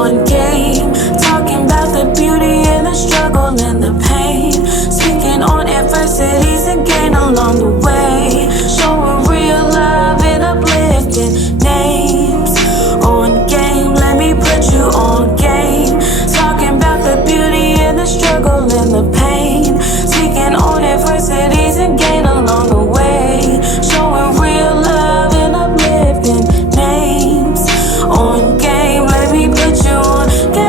on game. Talking about the beauty and the struggle and the pain. Speaking on adversities and gain along the way. Showing real love and uplifting names. On game, let me put you on game. Talking about the beauty and the struggle and the pain. Speaking on adversities and gain along the way. Showing real love and uplifting names. On game, let me put you on game.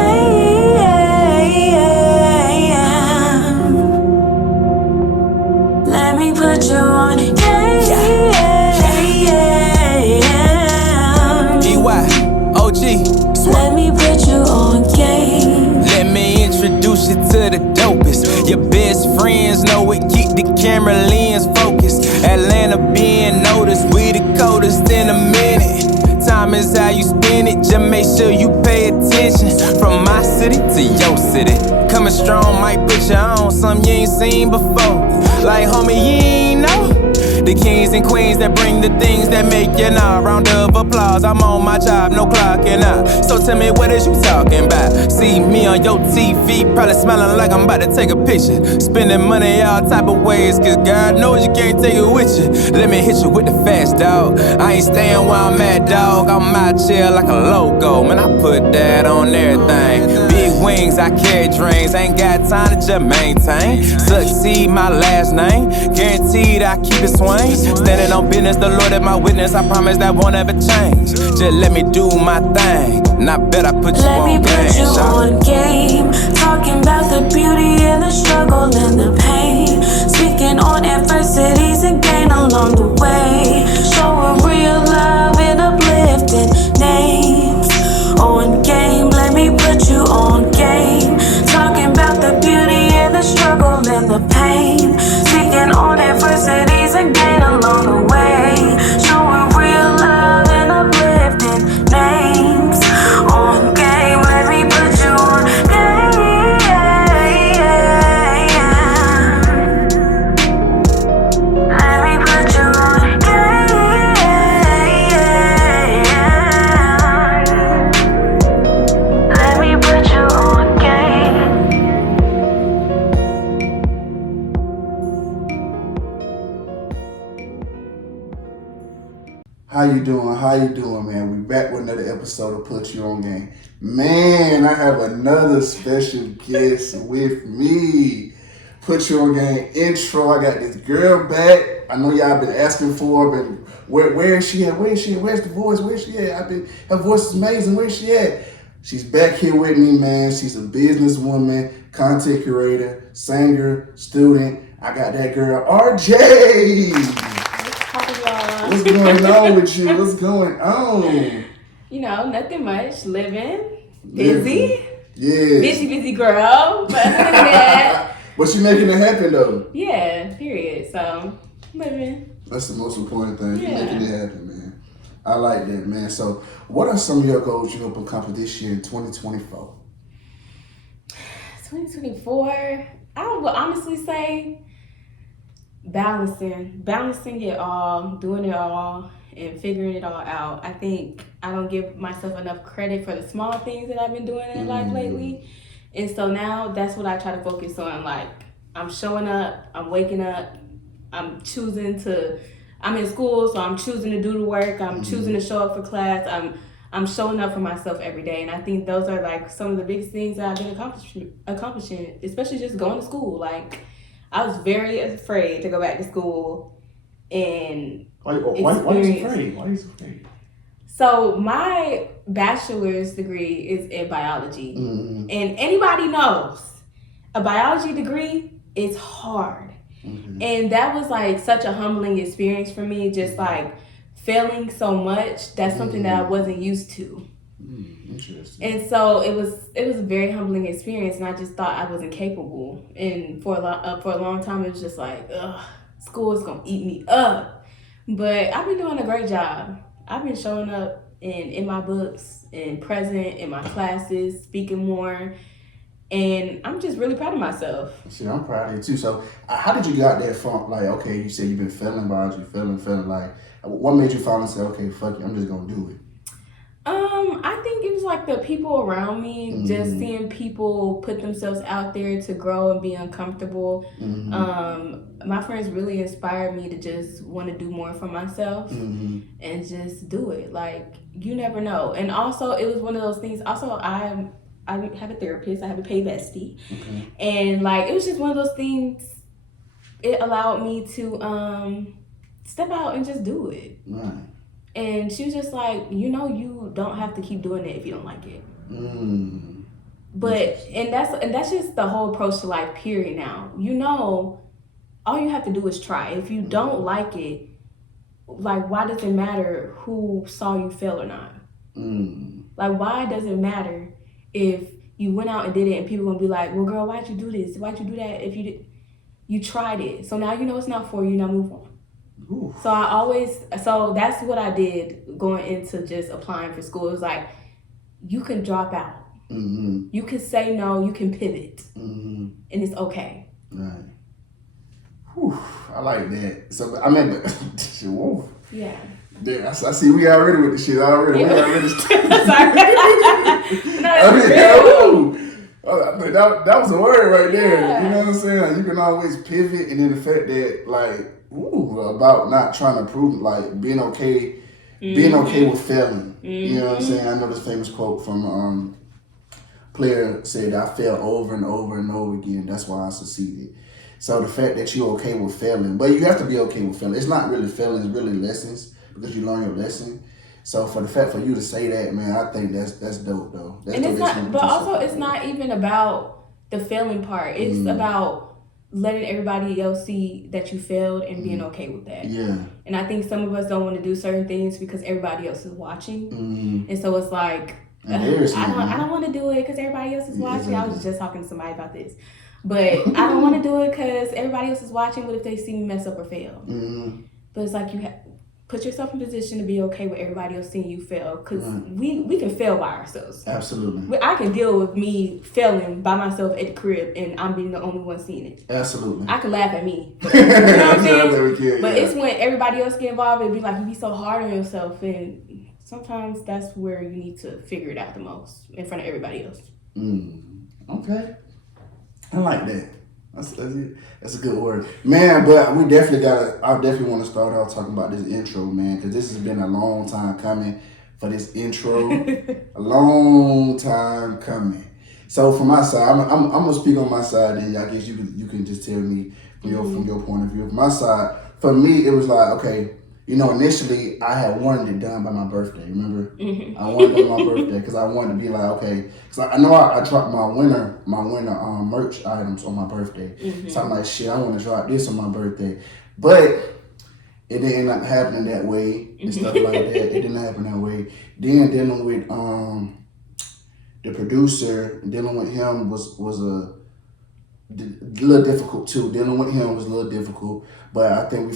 Let me put you on game. Let me put you on game. Let me introduce you to the dopest. Your best friends know it, keep the camera lens focused. Atlanta being noticed, we the coldest in a minute. Time is how you spend it, just make sure you pay attention. From my city to your city, coming strong might put you on something you ain't seen before. Like homie, you ain't know the kings and queens that bring the things that make you know. Round of applause, I'm on my job, no clocking out. So tell me, what is you talking about? See me on your TV, probably smiling like I'm about to take a picture. Spending money all type of ways, cause God knows you can't take it with you. Let me hit you with the fast, dog. I ain't staying where I'm at, dog. I'm out here like a logo, man, I put that on everything. Big wings, I carry dreams, ain't got time to just maintain. Succeed, my last name, guaranteed I keep it swing. Standing on business, the Lord is my witness. I promise that won't ever change. Just let me do my thing, and I bet I put you Let on me game. put you on game. Talking about the beauty and the struggle and the pain. Speaking on adversities and gain along the way. Showing real love and uplifting names. On game, let me put you on game. Talking about the beauty and the struggle and the pain. Speaking on adversities and gain along the way. Showing real love and uplifting names. On game, let me put you on game. Let me put you on game. Let me put you on game. How you doing? How you doing, man? We back with another episode of Put You On Game. Man, I have another special guest with me. Put You On Game intro. I got this girl back. I know y'all been asking for her, but where is she at? Where is she at? Where's the voice? Where is she at? Her voice is amazing. Where is she at? She's back here with me, man. She's a businesswoman, content curator, singer, student. I got that girl, RJ. What's going on with you? What's going on? You know, nothing much. Living. Busy. Yeah. Busy girl. But other than that. But she making it happen though. Yeah, period. So, living. That's the most important thing. Yeah. You making it happen, man. I like that, man. So, what are some of your goals you hope to accomplish this year in 2024? 2024, I would honestly say balancing it all, doing it all, and figuring it all out. I think I don't give myself enough credit for the small things that I've been doing in life lately. And so now that's what I try to focus on. Like, I'm showing up, I'm waking up, I'm in school, so I'm choosing to do the work, I'm choosing to show up for class, I'm showing up for myself every day. And I think those are like some of the biggest things that I've been accomplishing, especially just going to school. Like, I was very afraid to go back to school and Why are you afraid? Why are you so afraid? So my bachelor's degree is in biology. And anybody knows a biology degree is hard. And that was like such a humbling experience for me, just like failing so much. That's something that I wasn't used to. Interesting. And so it was a very humbling experience, and I just thought I wasn't capable. And for a long time, it was just like, ugh, school is gonna eat me up. But I've been doing a great job. I've been showing up in my books and present in my classes, speaking more, and I'm just really proud of myself. See, I'm proud of you too. So, how did you get there from? Like, okay, you said you've been failing biology, failing. Like, what made you finally say, okay, fuck it, I'm just gonna do it? I think it was like the people around me, just seeing people put themselves out there to grow and be uncomfortable. My friends really inspired me to just want to do more for myself and just do it. Like, you never know. And also, it was one of those things. Also, I have a therapist. I have a paid bestie, and like it was just one of those things. It allowed me to step out and just do it. Right. And she was just like, you don't have to keep doing it if you don't like it. But and that's just the whole approach to life. Period. Now, all you have to do is try. If you don't like it, like, why does it matter who saw you fail or not? Like, why does it matter if you went out and did it and people gonna be like, well, girl, why'd you do this? Why'd you do that? If you tried it, so now you know it's not for you. Now move on. Ooh. So that's what I did going into just applying for school. It was like, you can drop out. You can say no. You can pivot, and it's okay. Right. Whew, I like that. So I mean, whoa. Yeah. Yeah, I see we already with the shit already. Yeah. We already started. That was a word right there. Yeah. You know what I'm saying? Like, you can always pivot, and then the fact that about not trying to prove, like, being okay with failing. You know what I'm saying? I know this famous quote from player said, "I failed over and over and over again. That's why I succeeded." So the fact that you're okay with failing, but you have to be okay with failing. It's not really failing; it's really lessons, because you learn your lesson. So for you to say that, man, I think that's dope, though. That's, and it's not, but also it's not even about the failing part. It's about letting everybody else see that you failed and being okay with that. Yeah. And I think some of us don't want to do certain things because everybody else is watching, and so it's like, I don't want to do it because everybody else is watching. Exactly. I was just talking to somebody about this. But I don't want to do it because everybody else is watching. What if they see me mess up or fail? But it's like, you put yourself in position to be okay with everybody else seeing you fail, because we can fail by ourselves. Absolutely. I can deal with me failing by myself at the crib and I'm being the only one seeing it. Absolutely. I can laugh at me. You know what I'm saying? But it's when everybody else get involved, it'd be like, you be so hard on yourself, and sometimes that's where you need to figure it out the most in front of everybody else. Okay. I like that. That's a good word, man. But I definitely want to start out talking about this intro, man, because this has been a long time coming for this intro. A long time coming. So from my side, I'm gonna speak on my side, and I guess you can just tell me from your point of view. From my side, for me, it was like, okay, initially I had wanted it done by my birthday. Remember, I wanted it on my birthday because I wanted to be like, okay, because I know I dropped my winter merch items on my birthday. So I'm like, shit, I want to drop this on my birthday, but it didn't end up happening that way and stuff like that. It didn't happen that way. Then dealing with the producer, dealing with him was a little difficult too. Dealing with him was a little difficult, but I think we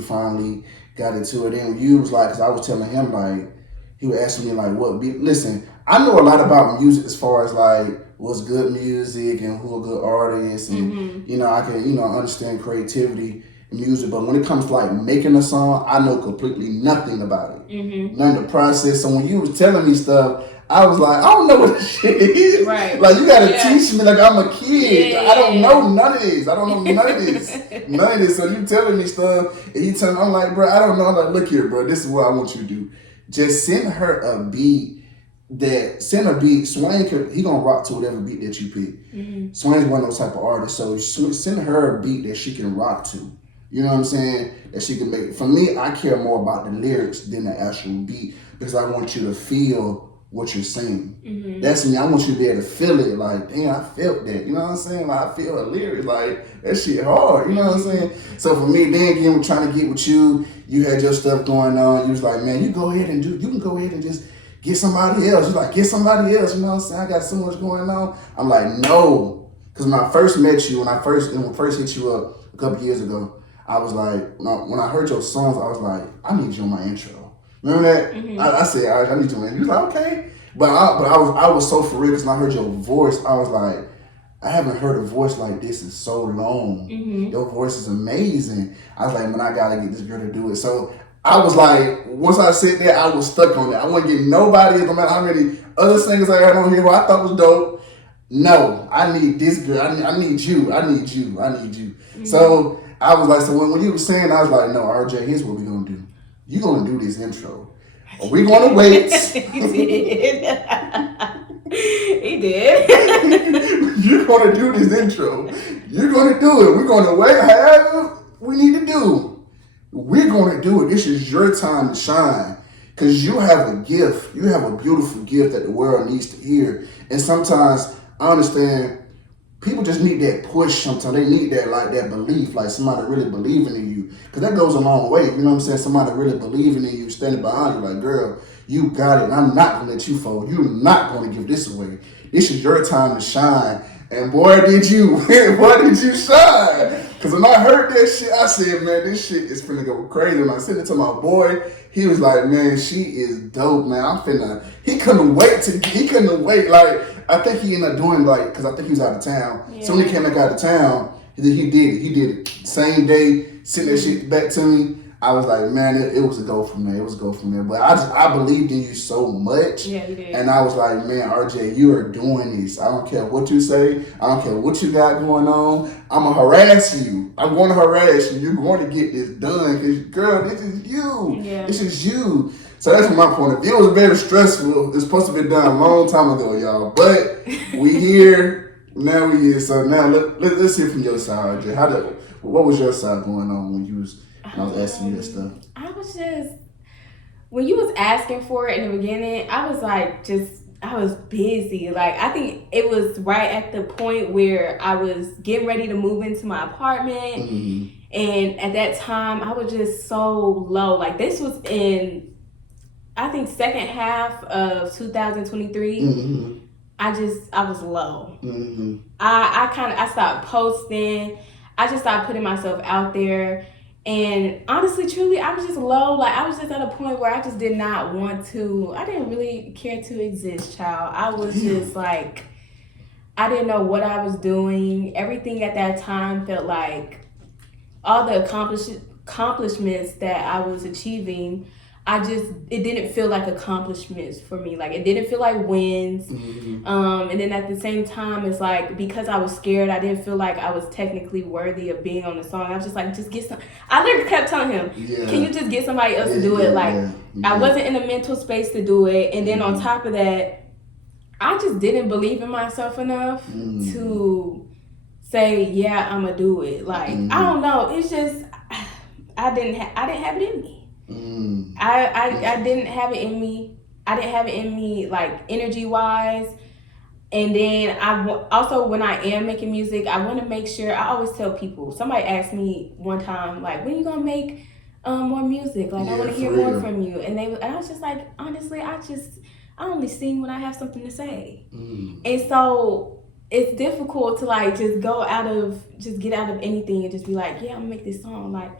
finally got into it. And you was like, because I was telling him, like, he was asking me like, what beat? Listen, I know a lot about music as far as like what's good music and who are good artists, and I can understand creativity in music, but when it comes to like making a song, I know completely nothing about it. None of the process. So when you was telling me stuff, I was like, I don't know what this shit is. Right. Like, you gotta teach me like I'm a kid. Yeah. I don't know none of this. I don't know none of this. None of this. So you telling me stuff, and you telling me, I'm like, bro, I don't know. I'm like, look here, bro, this is what I want you to do. Just send her a beat. Swain, he gonna rock to whatever beat that you pick. Swain's one of those type of artists, so send her a beat that she can rock to. You know what I'm saying? That she can make. For me, I care more about the lyrics than the actual beat, because I want you to feel what you're saying. That's me. I want you to be able to feel it. Like, damn, I felt that. You know what I'm saying? Like, I feel the lyrics. Like, that shit hard. You know what I'm saying? So for me, then again, trying to get with you, you had your stuff going on. You was like, man, you can go ahead and just get somebody else. You're like, get somebody else. You know what I'm saying? I got so much going on. I'm like, no. Because when I first met you, when I first hit you up a couple years ago, I was like, when I heard your songs, I was like, I need you on my intro. Remember that? I said, I need you on my intro. You was like, okay. But I was so for real, because when I heard your voice, I was like, I haven't heard a voice like this in so long. Your voice is amazing. I was like, man, I gotta get this girl to do it. So I was like, once I sit there, I was stuck on it. I wasn't getting nobody, no matter how many other singers I had on here who I thought was dope. No, I need this girl. I need you. I need you. I need you. Mm-hmm. So I was like, so when you were saying, I was like, no, RJ, here's what we're going to do. You're going to do this intro. Are we going to wait? He did. He did. You're going to do this intro. You're going to do it. We're going to wait however we need to do. We're going to do it. This is your time to shine. Because you have a gift. You have a beautiful gift that the world needs to hear. And sometimes, I understand, people just need that push sometimes. They need that, like, that belief, like somebody really believing in you. Because that goes a long way. You know what I'm saying? Somebody really believing in you, standing behind you, like, girl, you got it. And I'm not going to let you fold. You're not going to give this away. This is your time to shine. And boy, did you. Boy, did you shine. Because when I heard that shit, I said, man, this shit is finna go crazy. When I sent it to my boy, he was like, man, she is dope, man. I'm finna, he couldn't wait. Like, I think he ended up doing, like, because I think he was out of town. Yeah. So when he came back out of town, he did it. Same day, sent that shit back to me. I was like, man, it was a go from there. But I believed in you so much. Yeah, you did. And I was like, man, RJ, you are doing this. I don't care what you say. I don't care what you got going on. I'm going to harass you. I'm going to harass you. You're going to get this done. Because, girl, this is you. Yeah. This is you. So that's from my point of view. It was very stressful. It's supposed to be done a long time ago, y'all. But we here. Now we here. So now let's hear from your side, RJ. What was your side going on when you was... And I was asking you that stuff. I was just, when you was asking for it in the beginning, I was like, I was busy. Like, I think it was right at the point where I was getting ready to move into my apartment. Mm-hmm. And at that time, I was just so low. Like, this was in, I think, second half of 2023. Mm-hmm. I was low. Mm-hmm. I stopped posting. I just started putting myself out there. And honestly, truly, I was just low. Like, I was just at a point where I just did not want to. I didn't really care to exist, child. I was just like, I didn't know what I was doing. Everything at that time felt like all the accomplishments that I was achieving, it didn't feel like accomplishments for me. Like, it didn't feel like wins. Mm-hmm. And then at the same time, it's like, because I was scared, I didn't feel like I was technically worthy of being on the song. I was just like, just get some. I literally kept telling him, can you just get somebody else to do it? Like, I wasn't in a mental space to do it. And then on top of that, I just didn't believe in myself enough to say, yeah, I'm gonna do it. Like, I don't know. It's just, I didn't have it in me. I didn't have it in me. I didn't have it in me, like, energy wise. And then also when I am making music, I want to make sure. I always tell people. Somebody asked me one time, like, when are you gonna make more music? Like, I want to hear more from you. And I was just like, honestly, I only sing when I have something to say. And so it's difficult to, like, just get out of anything and just be like, yeah, I'm gonna make this song, like.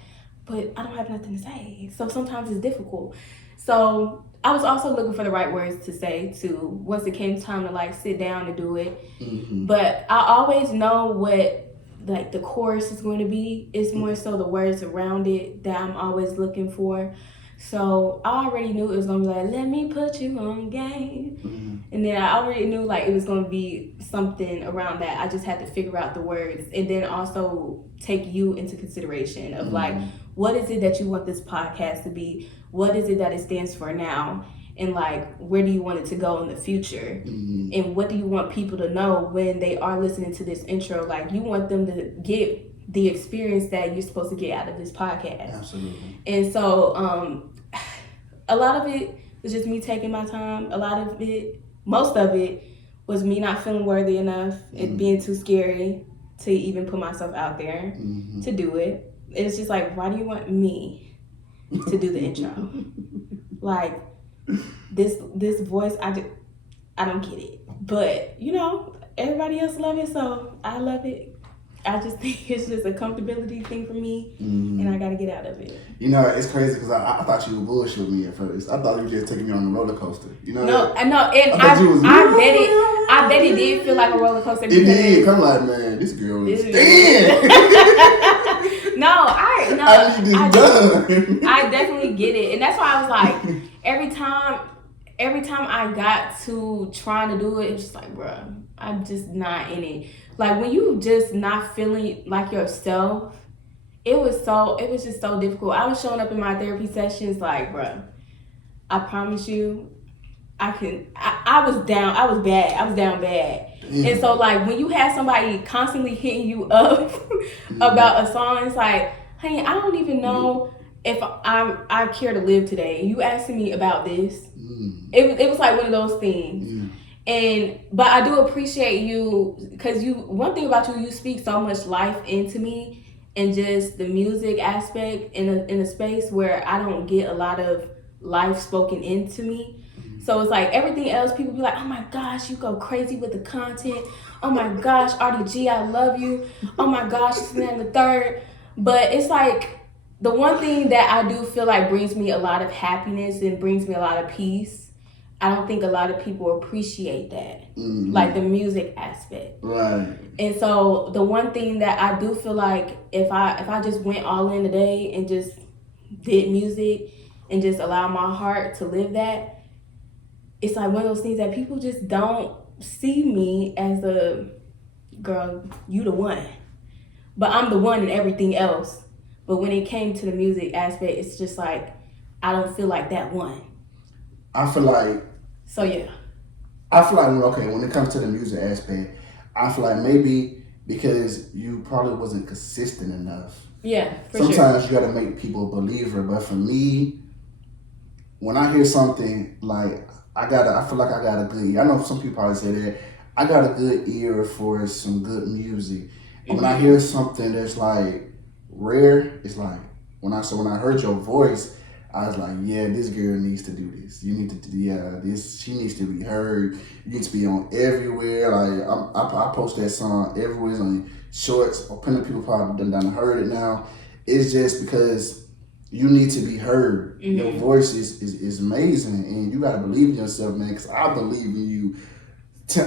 But I don't have nothing to say. So sometimes it's difficult. So I was also looking for the right words to say too, once it came time to, like, sit down and do it. Mm-hmm. But I always know what, like, the chorus is going to be. It's more so the words around it that I'm always looking for. So I already knew it was going to be like, let me put you on game. Mm-hmm. And then I already knew, like, it was going to be something around that. I just had to figure out the words and then also take you into consideration of, like, what is it that you want this podcast to be? What is it that it stands for now? And, like, where do you want it to go in the future? Mm-hmm. And what do you want people to know when they are listening to this intro? Like, you want them to get the experience that you're supposed to get out of this podcast. Absolutely. And so a lot of it was just me taking my time. Most of it was me not feeling worthy enough, it being too scary to even put myself out there to do it. It's just like, why do you want me to do the intro? Like, this voice, I don't get it. But, you know, everybody else love it, so I love it. I just think it's just a comfortability thing for me, and I got to get out of it. You know, it's crazy because I thought you were bullshitting me at first. I thought you were just taking me on a roller coaster. You know? No, I know, and I bet it did feel like a roller coaster. It did. I'm like, man, this girl is thin. I need this done. I definitely get it, and that's why I was like, every time I got to trying to do it, it's just like, bruh, I'm just not in it. Like when you just not feeling like yourself, it was just so difficult. I was showing up in my therapy sessions like, bruh, I promise you, I was down. I was bad. I was down bad. Yeah. And so like when you have somebody constantly hitting you up about a song, it's like, hey, I don't even know if I care to live today. And you asking me about this. It was like one of those things. But I do appreciate you because one thing about you speak so much life into me, and just the music aspect in a space where I don't get a lot of life spoken into me. So it's like everything else, people be like, oh my gosh, you go crazy with the content. Oh my gosh, RDG, I love you. Oh my gosh, this and that and the third. But it's like the one thing that I do feel like brings me a lot of happiness and brings me a lot of peace. I don't think a lot of people appreciate that, like the music aspect. Right. And so the one thing that I do feel like if I just went all in today and just did music and just allow my heart to live that, it's like one of those things that people just don't see me as a girl, you the one. But I'm the one in everything else. But when it came to the music aspect, it's just like, I don't feel like that one. I feel like... So, yeah. I feel like, okay, when it comes to the music aspect, I feel like maybe because you probably wasn't consistent enough. Yeah, for Sometimes you got to make people a believer. But for me, when I hear something, like, I feel like I got a good ear. I know some people probably say that. I got a good ear for some good music. And when I hear something that's like rare, it's like when I heard your voice, I was like, yeah, this girl needs to do this. You need to do this. She needs to be heard. You need to be on everywhere. Like I post that song everywhere. It's on shorts. Or plenty of people probably done heard it now. It's just because you need to be heard. Your voice is amazing, and you gotta believe in yourself, man. Because I believe in you.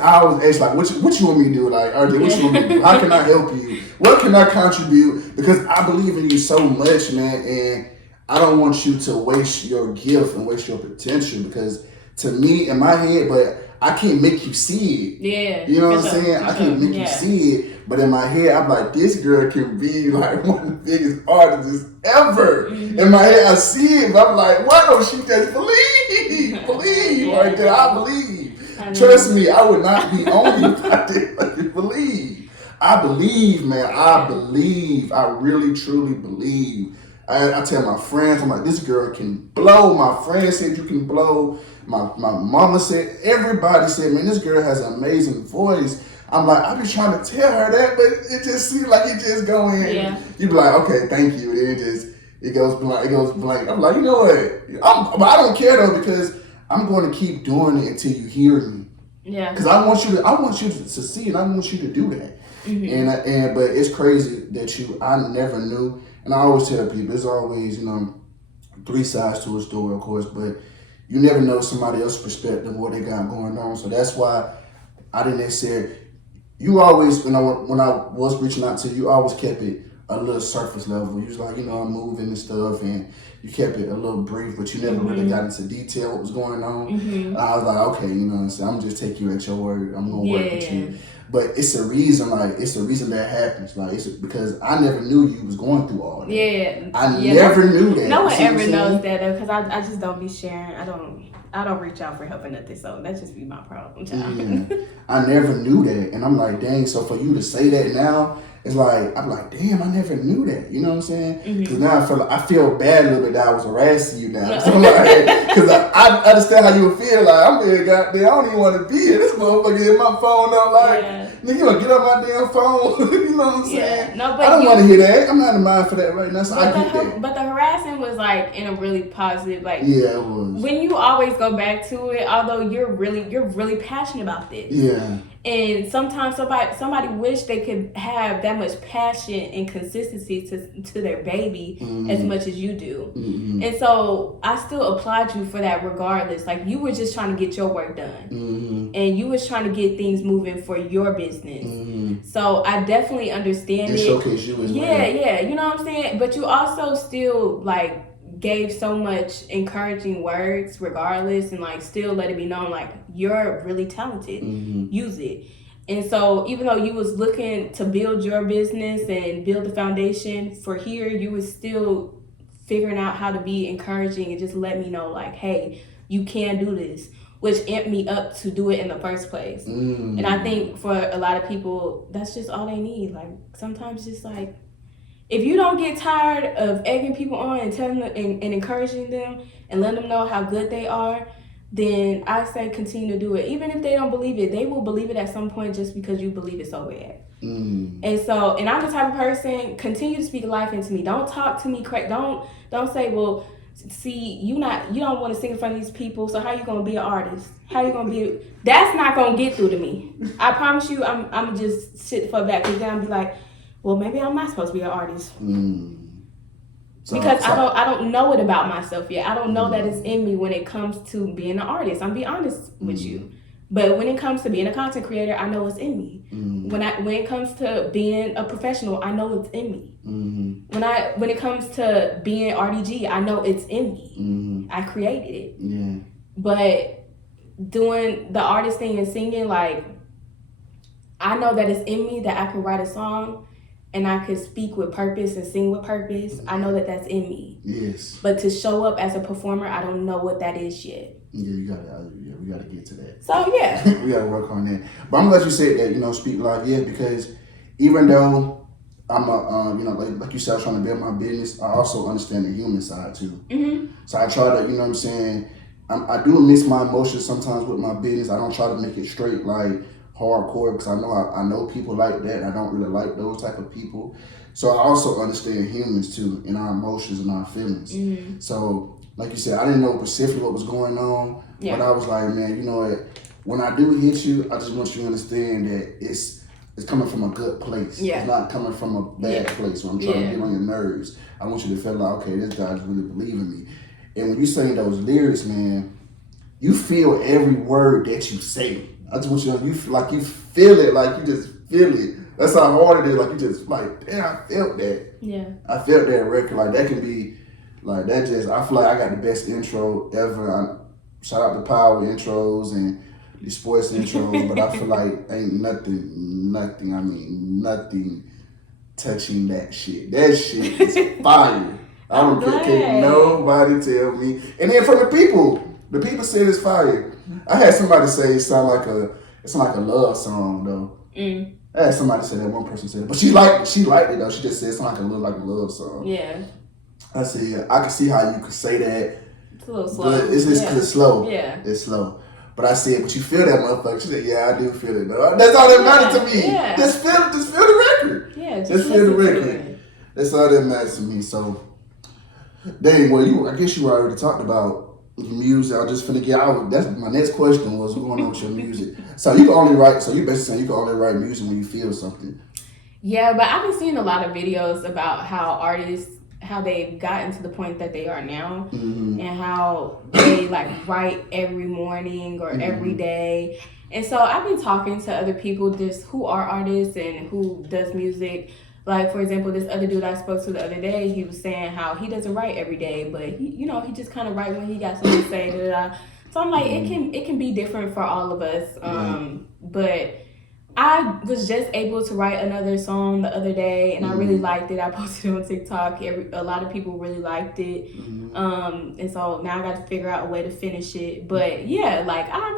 I was asked like, what you want me to do? Like, RJ, what you want me to do? How can I help you? What can I contribute? Because I believe in you so much, man, and I don't want you to waste your gift and waste your potential. Because to me, in my head, but I can't make you see it. Yeah. You know what I'm saying? I can't make you see it. But in my head, I'm like, this girl can be like one of the biggest artists ever. In my head, I see it, but I'm like, why don't she just believe? Believe right there. I believe. Trust me, I would not be on you if I didn't believe. I believe, man. I believe. I really, truly believe. I tell my friends, I'm like, this girl can blow. My friends said you can blow. My mama said, everybody said, man, this girl has an amazing voice. I'm like, I be trying to tell her that, but it just seems like it just go in. Yeah. You be like, okay, thank you. And it goes blank. I'm like, you know what? But I don't care though, because I'm going to keep doing it until you hear me. Yeah. Because I want you to succeed. I want you to do that. But it's crazy that I never knew. And I always tell people, there's always, three sides to a story, of course, but you never know somebody else's perspective, what they got going on. So that's why I didn't necessarily, you always, when I was reaching out to you, you always kept it a little surface level. You was like, I'm moving and stuff, and you kept it a little brief, but you never really got into detail what was going on. And I was like, okay, what I'm saying? I'm just take you at your word. I'm gonna work with you. But it's a reason that happens. Like, it's because I never knew you was going through all that. Yeah. I never knew that. No one ever knows that though, because I just don't be sharing. I don't reach out for help or nothing, so that just be my problem, child. Yeah. I never knew that, and I'm like, dang. So for you to say that now, it's like I'm like, damn, I never knew that. You know what I'm saying? Because now I feel bad a little bit that I was harassing you now. So I'm like, because I understand how you would feel. Like I'm being goddamn, I don't even want to be here. This motherfucker hit my phone up like, nigga, you want to get on my damn phone? You know what I'm saying? No, but I don't want to hear that. I'm not in mind for that right now. So I get that. But the harassing was like in a really positive, like yeah, it was. When you always go back to it, although you're really passionate about this. Yeah. And sometimes somebody wish they could have that much passion and consistency to their baby as much as you do. And so I still applaud you for that regardless. Like, you were just trying to get your work done. And you was trying to get things moving for your business. So I definitely understand it. Showcase you as well. Yeah, you know what I'm saying? But you also still, like, gave so much encouraging words regardless, and like still let it be known like you're really talented. Use it. And so even though you was looking to build your business and build the foundation for here, you was still figuring out how to be encouraging and just let me know like, hey, you can do this, which amped me up to do it in the first place. And I think for a lot of people, that's just all they need. Like, sometimes just like, if you don't get tired of egging people on and telling them and encouraging them and letting them know how good they are, then I say continue to do it. Even if they don't believe it, they will believe it at some point just because you believe it so bad. And so, and I'm the type of person, continue to speak life into me. Don't talk to me crazy. Don't say, well, see, you don't want to sing in front of these people, so how you gonna be an artist? How you gonna be? That's not gonna get through to me. I promise you, I'm just sit for back because then I'll be like, well, maybe I'm not supposed to be an artist. Because I don't know it about myself yet. I don't know that it's in me when it comes to being an artist. I'm be honest with you. But when it comes to being a content creator, I know it's in me. When it comes to being a professional, I know it's in me. When it comes to being RDG, I know it's in me. I created it. Yeah. But doing the artist thing and singing, like, I know that it's in me that I can write a song and I could speak with purpose and sing with purpose. I know that that's in me. Yes. But to show up as a performer, I don't know what that is yet. Yeah, we gotta get to that. So yeah, we gotta work on that. But I'm glad you said that. Speak live, because even though I'm like you said, I was trying to build my business, I also understand the human side too. So I try to, I'm saying, I do mix my emotions sometimes with my business. I don't try to make it straight like hardcore because I know people like that. I don't really like those type of people. So I also understand humans too, and our emotions and our feelings. So like you said, I didn't know specifically what was going on, but I was like, man, you know what? When I do hit you, I just want you to understand that it's coming from a good place. Yeah. It's not coming from a bad place where I'm trying to get on your nerves. I want you to feel like, okay, this guy's really believing me. And when you sing those lyrics, man, you feel every word that you say. I just want you to you feel it, like you just feel it. That's how hard it is. Like you just like, damn, I felt that. Yeah. I felt that record. Like that can be, like that just. I feel like I got the best intro ever. Shout out to Power intros and the sports intros, but I feel like ain't nothing. I mean nothing touching that shit. That shit is fire. I don't care. Can't nobody tell me. And then from the people said it's fire. I had somebody say it sound like a love song though. I had somebody say that, one person said it, but she liked it though. She just said it sound like a love song. Yeah. I said, yeah, I can see how you could say that. It's a little slow. But it's just because it's slow. Yeah. It's slow. But I said, but you feel that motherfucker. She said, yeah, I do feel it though. That's all that matters to me. Yeah. Just feel the record. Yeah, just feel the record. That's all that matters to me. So, dang, well, I guess you already talked about music. I was just finna get out. That's my next question was, what's going on with your music? So you basically saying you can only write music when you feel something. Yeah, but I've been seeing a lot of videos about how they've gotten to the point that they are now, and how they like write every morning or every day. And so I've been talking to other people just who are artists and who does music. Like, for example, this other dude I spoke to the other day, he was saying how he doesn't write every day, but he just kind of write when he got something to say. So I'm like, it can be different for all of us. But I was just able to write another song the other day, and I really liked it. I posted it on TikTok. A lot of people really liked it. And so now I got to figure out a way to finish it. But yeah, like I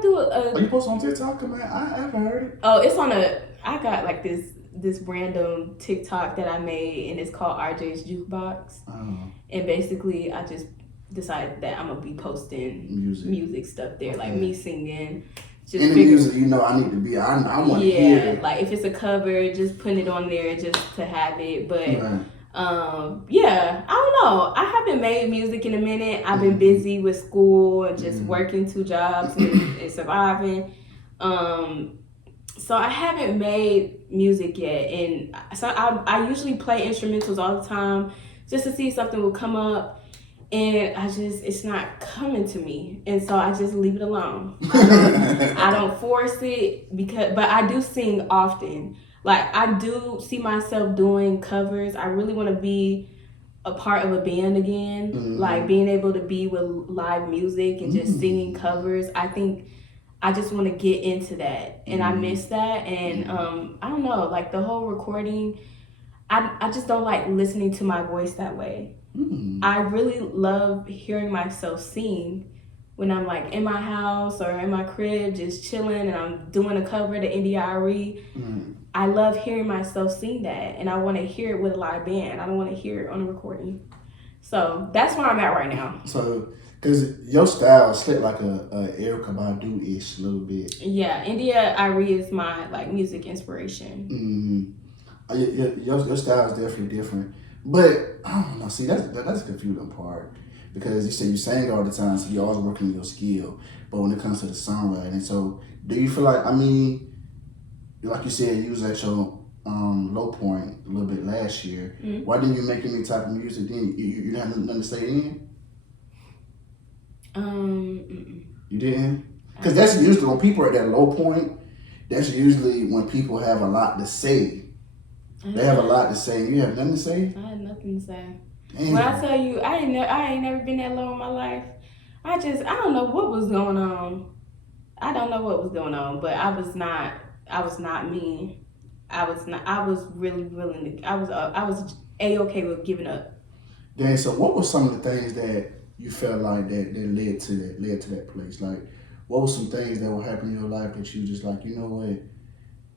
do Are you posted on TikTok, man? I haven't heard it. Oh, I got like this random TikTok that I made, and it's called RJ's Jukebox. And basically I just decided that I'm gonna be posting music stuff there, like me singing. Just in the music, I need to be. I want to hear it. Like if it's a cover, just putting it on there just to have it. But I don't know. I haven't made music in a minute. I've been busy with school and just working 2 jobs and surviving. So I haven't made music yet, and so I usually play instrumentals all the time just to see if something will come up, and it's not coming to me, and so I just leave it alone. I don't force it but I do sing often. Like I do see myself doing covers. I really want to be a part of a band again, like being able to be with live music and just singing covers. I think I just want to get into that, and I miss that. And I don't know, like the whole recording, I just don't like listening to my voice that way. I really love hearing myself sing when I'm like in my house or in my crib just chilling and I'm doing a cover to NDIRE. I love hearing myself sing that, and I want to hear it with a live band. I don't want to hear it on a recording. So that's where I'm at right now. So, because your style is like a Erykah Badu-ish a little bit. Yeah, NDIRE is my like music inspiration. Your style is definitely different. But, I don't know, see, that's the confusing part. Because you say you sing all the time, so you're always working on your skill. But when it comes to the songwriting, so do you feel like, I mean, like you said, you was at your low point a little bit last year. Why didn't you make any type of music then? You didn't have nothing to say in? You didn't? Because that's usually when people are at that low point, that's usually when people have a lot to say. They have a lot to say. You have nothing to say? I had nothing to say. Damn. When I tell you, I ain't never been that low in my life. I don't know what was going on. I don't know what was going on, but I was not me. I was really willing to, I was A-okay with giving up. Dang, so what were some of the things that you felt like that led to that place? Like, what were some things that were happening in your life that you just like, you know what,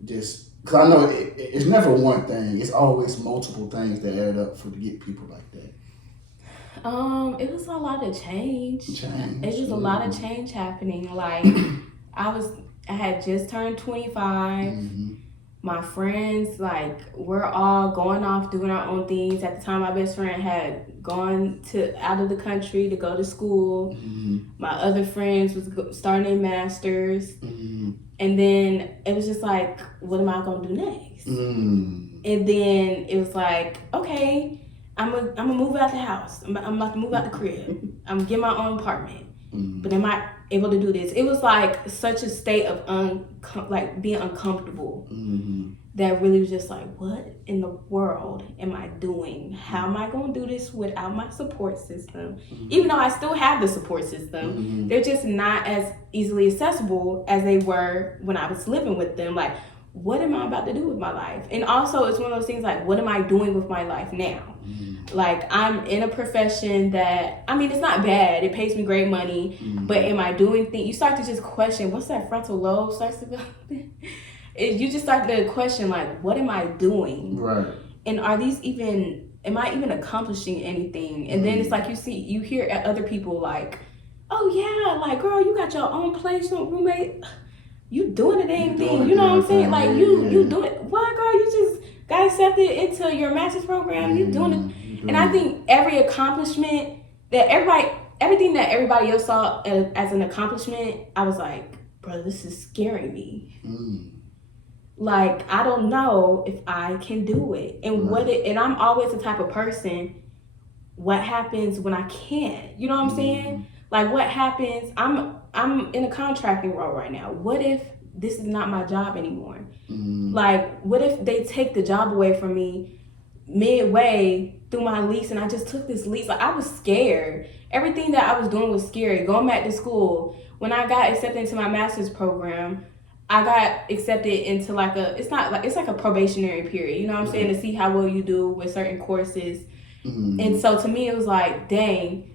just, because I know it's never one thing. It's always multiple things that add up to get people like that. It was a lot of change. It was a lot of change happening. Like, I had just turned 25. My friends, like, we're all going off doing our own things. At the time, my best friend had gone out of the country to go to school. My other friends was starting their masters. And then it was just like, what am I gonna do next? And then it was like, okay, I'm gonna move out the house. I'm about to move out the crib. I'm gonna get my own apartment. But am I able to do this? It was like such a state of being uncomfortable that really was just like, what in the world am I doing? How am I going to do this without my support system? Even though I still have the support system, they're just not as easily accessible as they were when I was living with them. Like, what am I about to do with my life? And also, it's one of those things like, what am I doing with my life now? Like, I'm in a profession that, I mean, it's not bad. It pays me great money. But am I doing things? You start to just question, once that frontal lobe starts developing, you just start to question, like, what am I doing? Right. And am I even accomplishing anything? And then it's like you hear at other people like, oh yeah, like, girl, you got your own place, your roommate. You doing the dang thing. You know what I'm saying? Like, you doing it. What, girl? You just got accepted into your master's program. You doing it. And I think every accomplishment everything that everybody else saw as an accomplishment, I was like, bro, this is scaring me. Like, I don't know if I can do it. And and I'm always the type of person, what happens when I can't? You know what I'm saying? Like, what happens? I'm in a contracting role right now. What if this is not my job anymore? Like, what if they take the job away from me midway through my lease, and I just took this lease? Like, I was scared. Everything that I was doing was scary. Going back to school, when I got accepted into my master's program, I got accepted into it's like a probationary period, you know what I'm saying, to see how well you do with certain courses. And so to me, it was like, dang,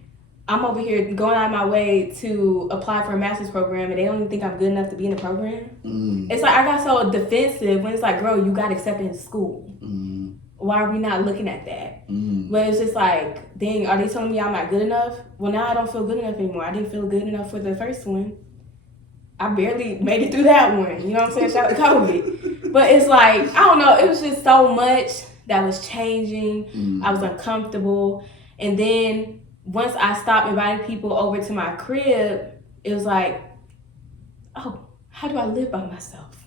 I'm over here going out of my way to apply for a master's program, and they don't even think I'm good enough to be in the program. It's like, I got so defensive when it's like, girl, you got accepted into school. Why are we not looking at that? But it's just like, dang, are they telling me I'm not good enough? Well, now I don't feel good enough anymore. I didn't feel good enough for the first one. I barely made it through that one. You know what I'm saying? Shout out to COVID. But it's like, I don't know. It was just so much that was changing. I was uncomfortable. And then once I stopped inviting people over to my crib, it was like, oh, how do I live by myself?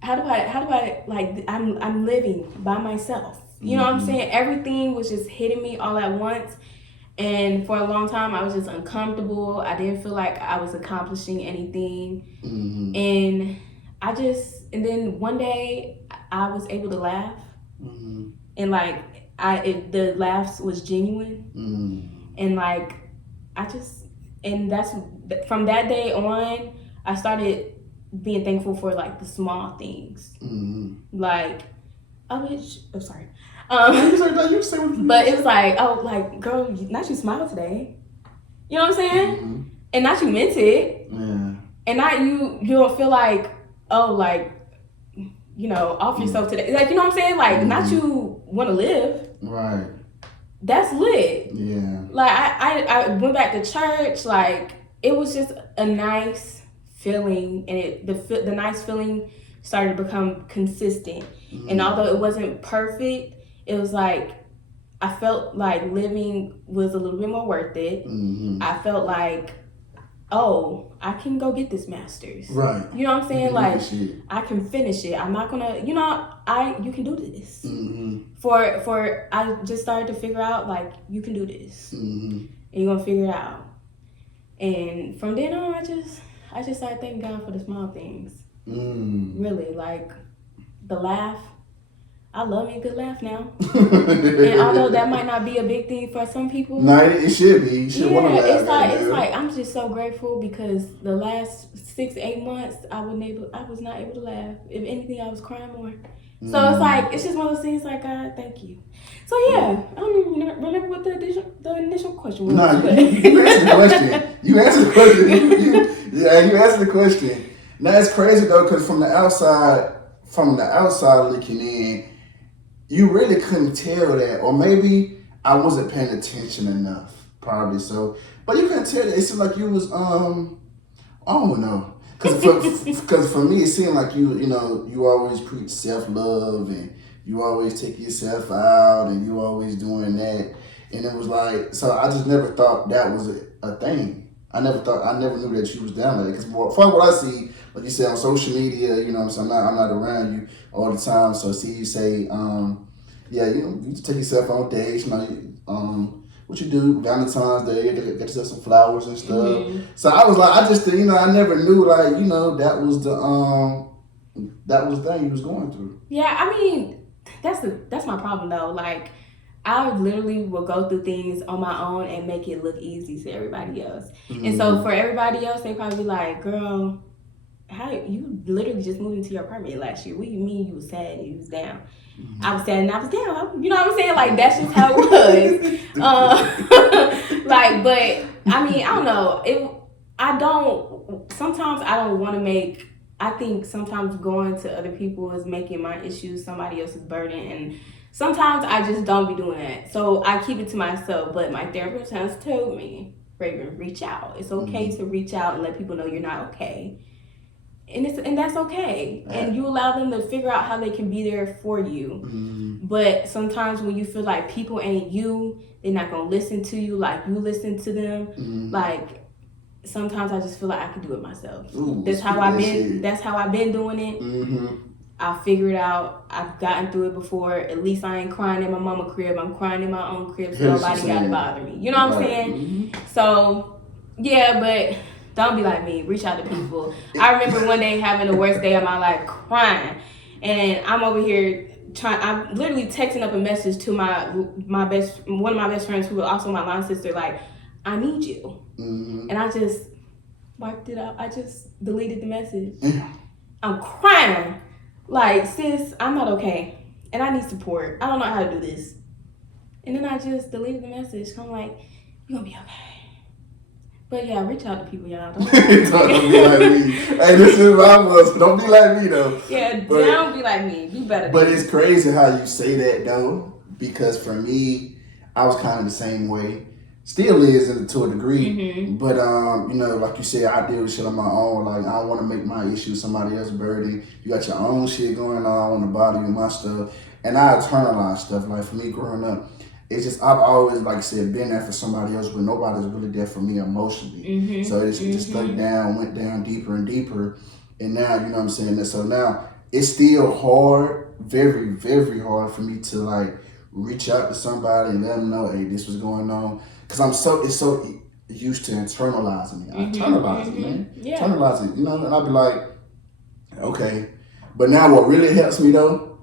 How do I like I'm living by myself? You know what I'm saying? Everything was just hitting me all at once. And for a long time, I was just uncomfortable. I didn't feel like I was accomplishing anything. And and then one day I was able to laugh. And like, the laughs was genuine. And like, and that's, from that day on, I started being thankful for like the small things. Like, sorry. But it was like, oh, like, girl, not you smile today. You know what I'm saying? And not you meant it. And not you don't feel like, oh, like, you know, off yourself today. Like, you know what I'm saying? Like, not you want to live. Right. That's lit. Yeah. Like, I went back to church. Like, it was just a nice feeling. And the nice feeling started to become consistent. And although it wasn't perfect, it was like, I felt like living was a little bit more worth it. I felt like, oh, I can go get this master's. Right. You know what I'm saying? Like, I can finish it. I'm not gonna, you know, you can do this. I just started to figure out, like, you can do this. And you're gonna figure it out. And from then on, I just started thanking God for the small things. Really, like, the laugh. I love me a good laugh now. And although that might not be a big thing for some people. No, it should be. You should want to laugh. It's like I'm just so grateful because the last 6-8 months I was not able to laugh. If anything, I was crying more. So it's like, it's just one of those things like, God, thank you. So yeah, I don't even remember what the initial question was. No, you answered the question. You answered the question. You answered the question. Now it's crazy though, because from the outside looking in, you really couldn't tell that, or maybe I wasn't paying attention enough, probably so. But you couldn't tell that. It seemed like you was, I don't know, because for me it seemed like you always preach self-love and you always take yourself out and you always doing that, and it was like, so I just never thought that was a thing. I never knew that you was down like that, because from what I see, like you said, on social media, you know what I'm saying, I'm not around you all the time, so see you say, you take yourself on dates, what you do, Valentine's Day, get yourself some flowers and stuff. So I was like, I never knew, like, that was the thing you was going through. Yeah, I mean, that's my problem though. Like, I literally will go through things on my own and make it look easy to everybody else. And so for everybody else, they probably be like, girl, how you literally just moved into your apartment last year? What do you mean you was sad and you was down? I was sad and I was down. You know what I'm saying? Like, that's just how it was. Like, but I mean, I don't know. Sometimes I don't want to make, I think sometimes going to other people is making my issues somebody else's burden, and sometimes I just don't be doing that. So I keep it to myself, but my therapist has told me, Raven, reach out. It's okay to reach out and let people know you're not okay. And that's okay. And you allow them to figure out how they can be there for you. But sometimes when you feel like people ain't you, they're not gonna listen to you like you listen to them. Like, sometimes I just feel like I can do it myself. That's how I've been doing it. I figured out. I've gotten through it before. At least I ain't crying in my mama crib. I'm crying in my own crib, so nobody got to bother me. You know what I'm saying? So, yeah, but don't be like me. Reach out to people. I remember one day having the worst day of my life, crying, and I'm over here I'm literally texting up a message to one of my best friends, who was also my line sister, like, I need you. And I just wiped it out. I just deleted the message. I'm crying. Like, sis, I'm not okay. And I need support. I don't know how to do this. And then I just deleted the message. I'm like, you're going to be okay. But yeah, reach out to people, y'all. Don't be like me. Hey, this is what I was. Don't be like me, though. Yeah, don't be like me. Be better. But it's crazy how you say that, though. Because for me, I was kind of the same way. Still is to a degree, but like you said, I deal with shit on my own. Like, I don't want to make my issue somebody else's burden. You got your own shit going on. I want to bother you with my stuff, and I internalize stuff. Like, for me growing up, it's just, I've always, like I said, been there for somebody else, but nobody's really there for me emotionally. So it just stuck down, went down deeper and deeper. And now, you know what I'm saying? So now it's still hard, very, very hard for me to like reach out to somebody and let them know, hey, this was going on. Cause it's so used to internalizing it. I internalize it, man. Yeah. Internalize it, you know, and I'll be like, okay. But now what really helps me though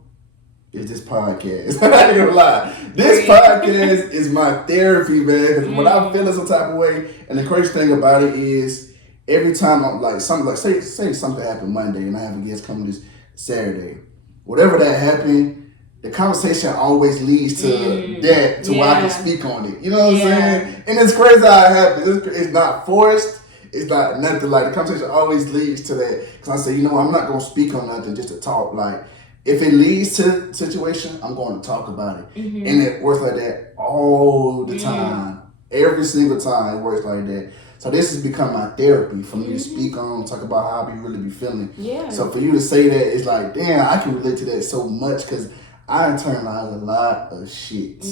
is this podcast. I ain't gonna lie. This podcast is my therapy, man. Because when I'm feeling some type of way, and the crazy thing about it is every time I'm like something like say something happened Monday and I have a guest coming this Saturday. Whatever that happened, the conversation always leads to that, to where I can speak on it. You know what I'm saying? And it's crazy how it happens. It's not forced. It's not nothing. Like, the conversation always leads to that. Because I say, you know, I'm not going to speak on nothing just to talk. Like, if it leads to a situation, I'm going to talk about it. And it works like that all the time. Every single time it works like that. So this has become my therapy for me to speak on, talk about how I really be feeling. Yeah. So for you to say that, it's like, damn, I can relate to that so much because I internalize a lot of shit.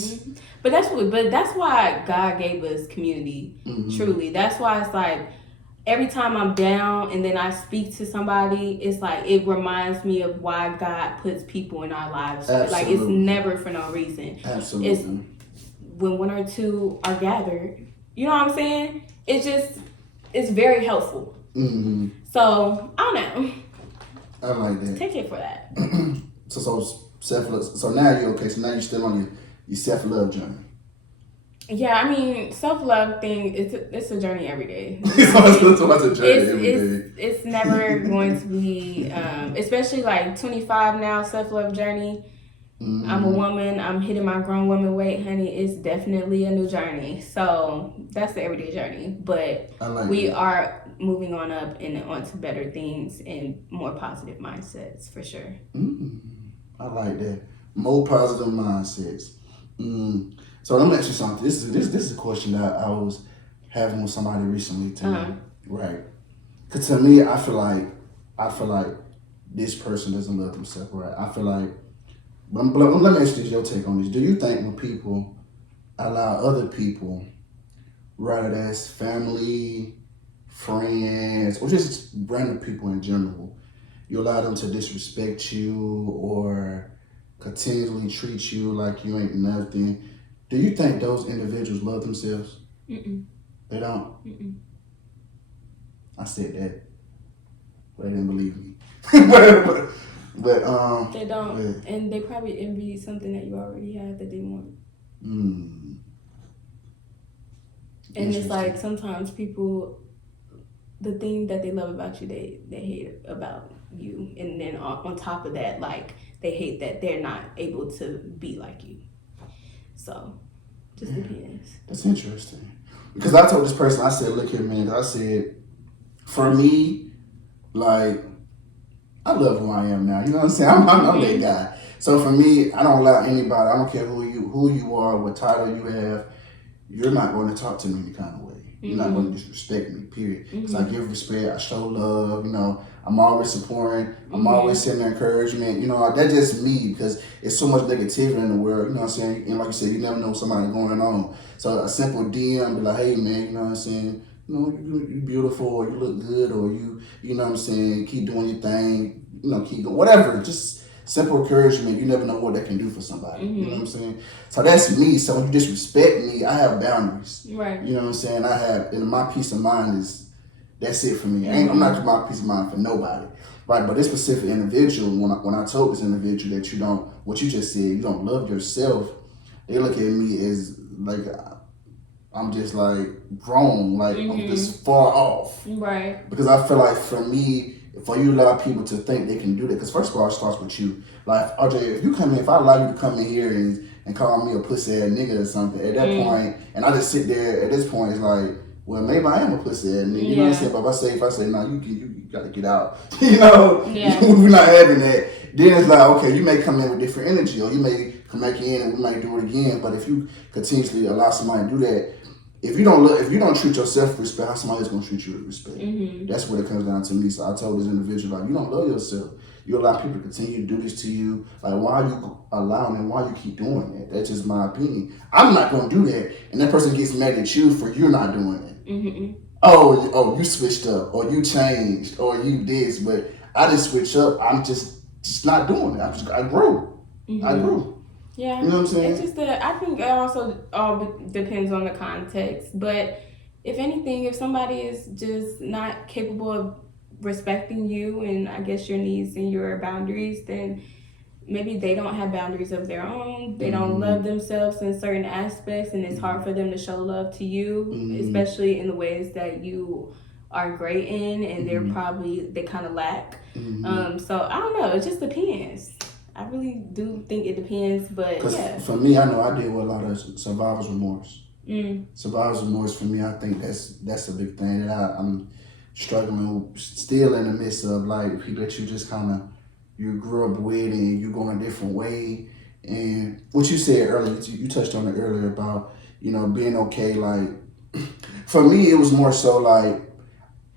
But that's why God gave us community. Truly, that's why it's like every time I'm down and then I speak to somebody, it's like it reminds me of why God puts people in our lives. Absolutely. Like, it's never for no reason. Absolutely. It's when one or two are gathered. You know what I'm saying? It's very helpful. So I don't know. I like that. Take it for that. So self-love. So now you're okay. So now you're still on your self-love journey. Yeah, I mean, self-love thing, it's a journey every day. It's never going to be, especially like 25 now, self-love journey. I'm a woman. I'm hitting my grown woman weight, honey. It's definitely a new journey. So that's the everyday journey. But we are moving on up and onto better things and more positive mindsets for sure. I like that. More positive mindsets. So let me ask you something. This is a question that I was having with somebody recently too. Right? Because to me, I feel like this person doesn't love themselves. Right? I feel like. But let me ask you your take on this. Do you think when people allow other people, rather that's family, friends, or just random people in general, you allow them to disrespect you or continually treat you like you ain't nothing? Do you think those individuals love themselves? They don't? I said that, but they didn't believe me. But they don't, and they probably envy something that you already have that they want. And it's like sometimes people, the thing that they love about you, they hate about you, and then on top of that, like they hate that they're not able to be like you. So, just depends. That's interesting. Because I told this person, I said, look here, man. I said, for me, like, I love who I am now. You know what I'm saying? I'm that guy. So for me, I don't allow anybody. I don't care who you are, what title you have. You're not going to talk to me any kind of way. You're not going to disrespect me. Period. Because I give respect. I show love. You know, I'm always supporting. I'm always sending encouragement. You know, that's just me because it's so much negativity in the world. You know what I'm saying? And like you said, you never know what's somebody going on. So a simple DM, be like, hey man, you know what I'm saying? You know, you're beautiful, or you look good, or you know what I'm saying, keep doing your thing, you know, keep going, whatever. Just simple encouragement. You never know what that can do for somebody. You know what I'm saying? So that's me. So when you disrespect me, I have boundaries. Right. You know what I'm saying? I have, and my peace of mind that's it for me. I'm not just my peace of mind for nobody. Right, but this specific individual, when I told this individual that you don't, what you just said, you don't love yourself, they look at me as like I'm just like wrong, like I'm just far off. Right. Because I feel like for me, for you allow people to think they can do that, because first of all, it starts with you. Like, RJ, if you come in, if I allow you to come in here and call me a pussy ass nigga or something, at that point, and I just sit there, at this point, it's like, well, maybe I am a pussy ass nigga. You know what I'm saying? But if I say, no, you got to get out. You know? Yeah. We're not having that. Then it's like, okay, you may come in with different energy, or you may come back in and we might do it again. But if you continuously allow somebody to do that, if you don't treat yourself with respect, how somebody else gonna treat you with respect? That's what it comes down to me. So I told this individual, like, you don't love yourself. You allow people to continue to do this to you. Like, why are you allowing and why you keep doing that? That's just my opinion. I'm not gonna do that, and that person gets mad at you for you're not doing it. oh, you switched up, or you changed, or you this, but I didn't switch up. I'm just not doing it. I grew. I grew. Yeah. You know what I'm saying? It's just that I think it also all depends on the context. But if anything, if somebody is just not capable of respecting you and I guess your needs and your boundaries, then maybe they don't have boundaries of their own. They don't love themselves in certain aspects, and it's hard for them to show love to you, especially in the ways that you are great in, and they kind of lack. So I don't know. It just depends. I really do think it depends, but yeah. For me, I know I deal with a lot of survivor's remorse. Survivor's remorse for me, I think that's a big thing that I'm struggling still in the midst of, like people that you just kind of you grew up with and you go in a different way. And what you said earlier, you touched on it earlier about being okay. Like for me, it was more so like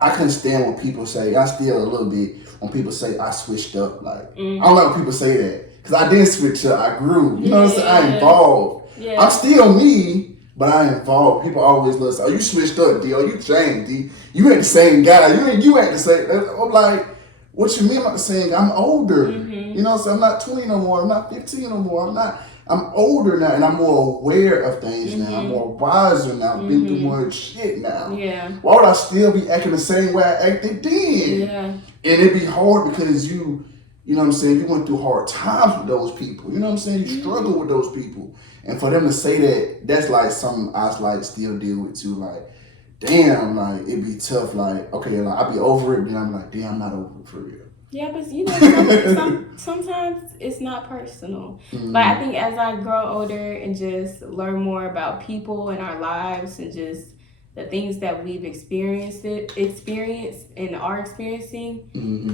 I couldn't stand when people say, I still a little bit when people say I switched up. Like I don't like when people say that because I didn't switch up. I grew. You know what I'm saying? I evolved. Yeah. I'm still me, but I evolved. People always look, oh, you switched up, D. Oh, you changed, D. You ain't the same guy. You ain't the same. I'm like, what you mean about the same guy? I'm older. You know what I'm saying? I'm not 20 no more. I'm not 15 no more. I'm older now, and I'm more aware of things now. I'm more wiser now. I've been through more shit now. Yeah. Why would I still be acting the same way I acted then? Yeah. And it'd be hard because you know what I'm saying, you went through hard times with those people. You know what I'm saying? You struggle with those people. And for them to say that, that's like something I like still deal with too. Like, damn, like it'd be tough. Like, okay, like I'll be over it, then I'm like, damn, I'm not over it for real. Yeah, but sometimes it's not personal. Like I think as I grow older and just learn more about people and our lives and just the things that we've experienced and are experiencing,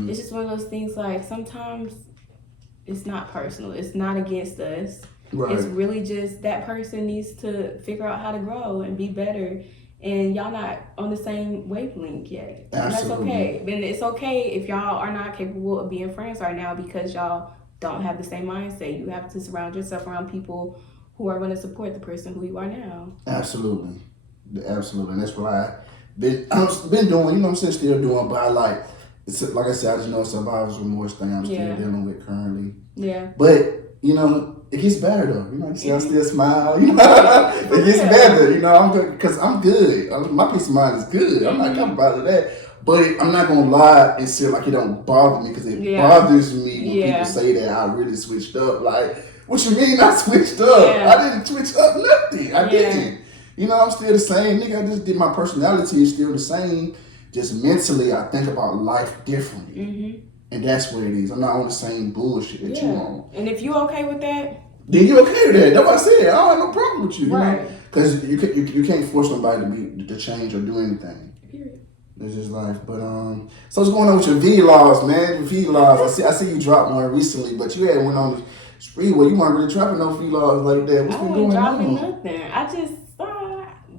it's just one of those things. Like sometimes it's not personal. It's not against us. Right. It's really just that person needs to figure out how to grow and be better. And y'all not on the same wavelength yet. And that's okay. And it's okay if y'all are not capable of being friends right now because y'all don't have the same mindset. You have to surround yourself around people who are going to support the person who you are now. Absolutely. And that's what I've been doing, you know what I'm saying, still doing, but I like I said, I just know survivor's remorse thing I'm still dealing with currently. Yeah. But, it gets better though. You know, I still smile. It gets better. I'm good because I'm good. My peace of mind is good. I'm not talking about that. But I'm not gonna lie and say like it don't bother me because it bothers me when people say that I really switched up. Like, what you mean I switched up? I didn't switch up nothing. I didn't. I'm still the same nigga. I just did my personality is still the same. Just mentally, I think about life differently. And that's what it is. I'm not on the same bullshit that you on. And if you okay with that, then you okay with that. That's what I said. I don't have no problem with you. Right. Because you can't force somebody to change or do anything. Period. It's just life. But so what's going on with your vlogs, man? Your vlogs. I see you dropped one recently, but you had one on the street where you weren't really dropping no vlogs like that. What's been going on? I wasn't dropping nothing. I just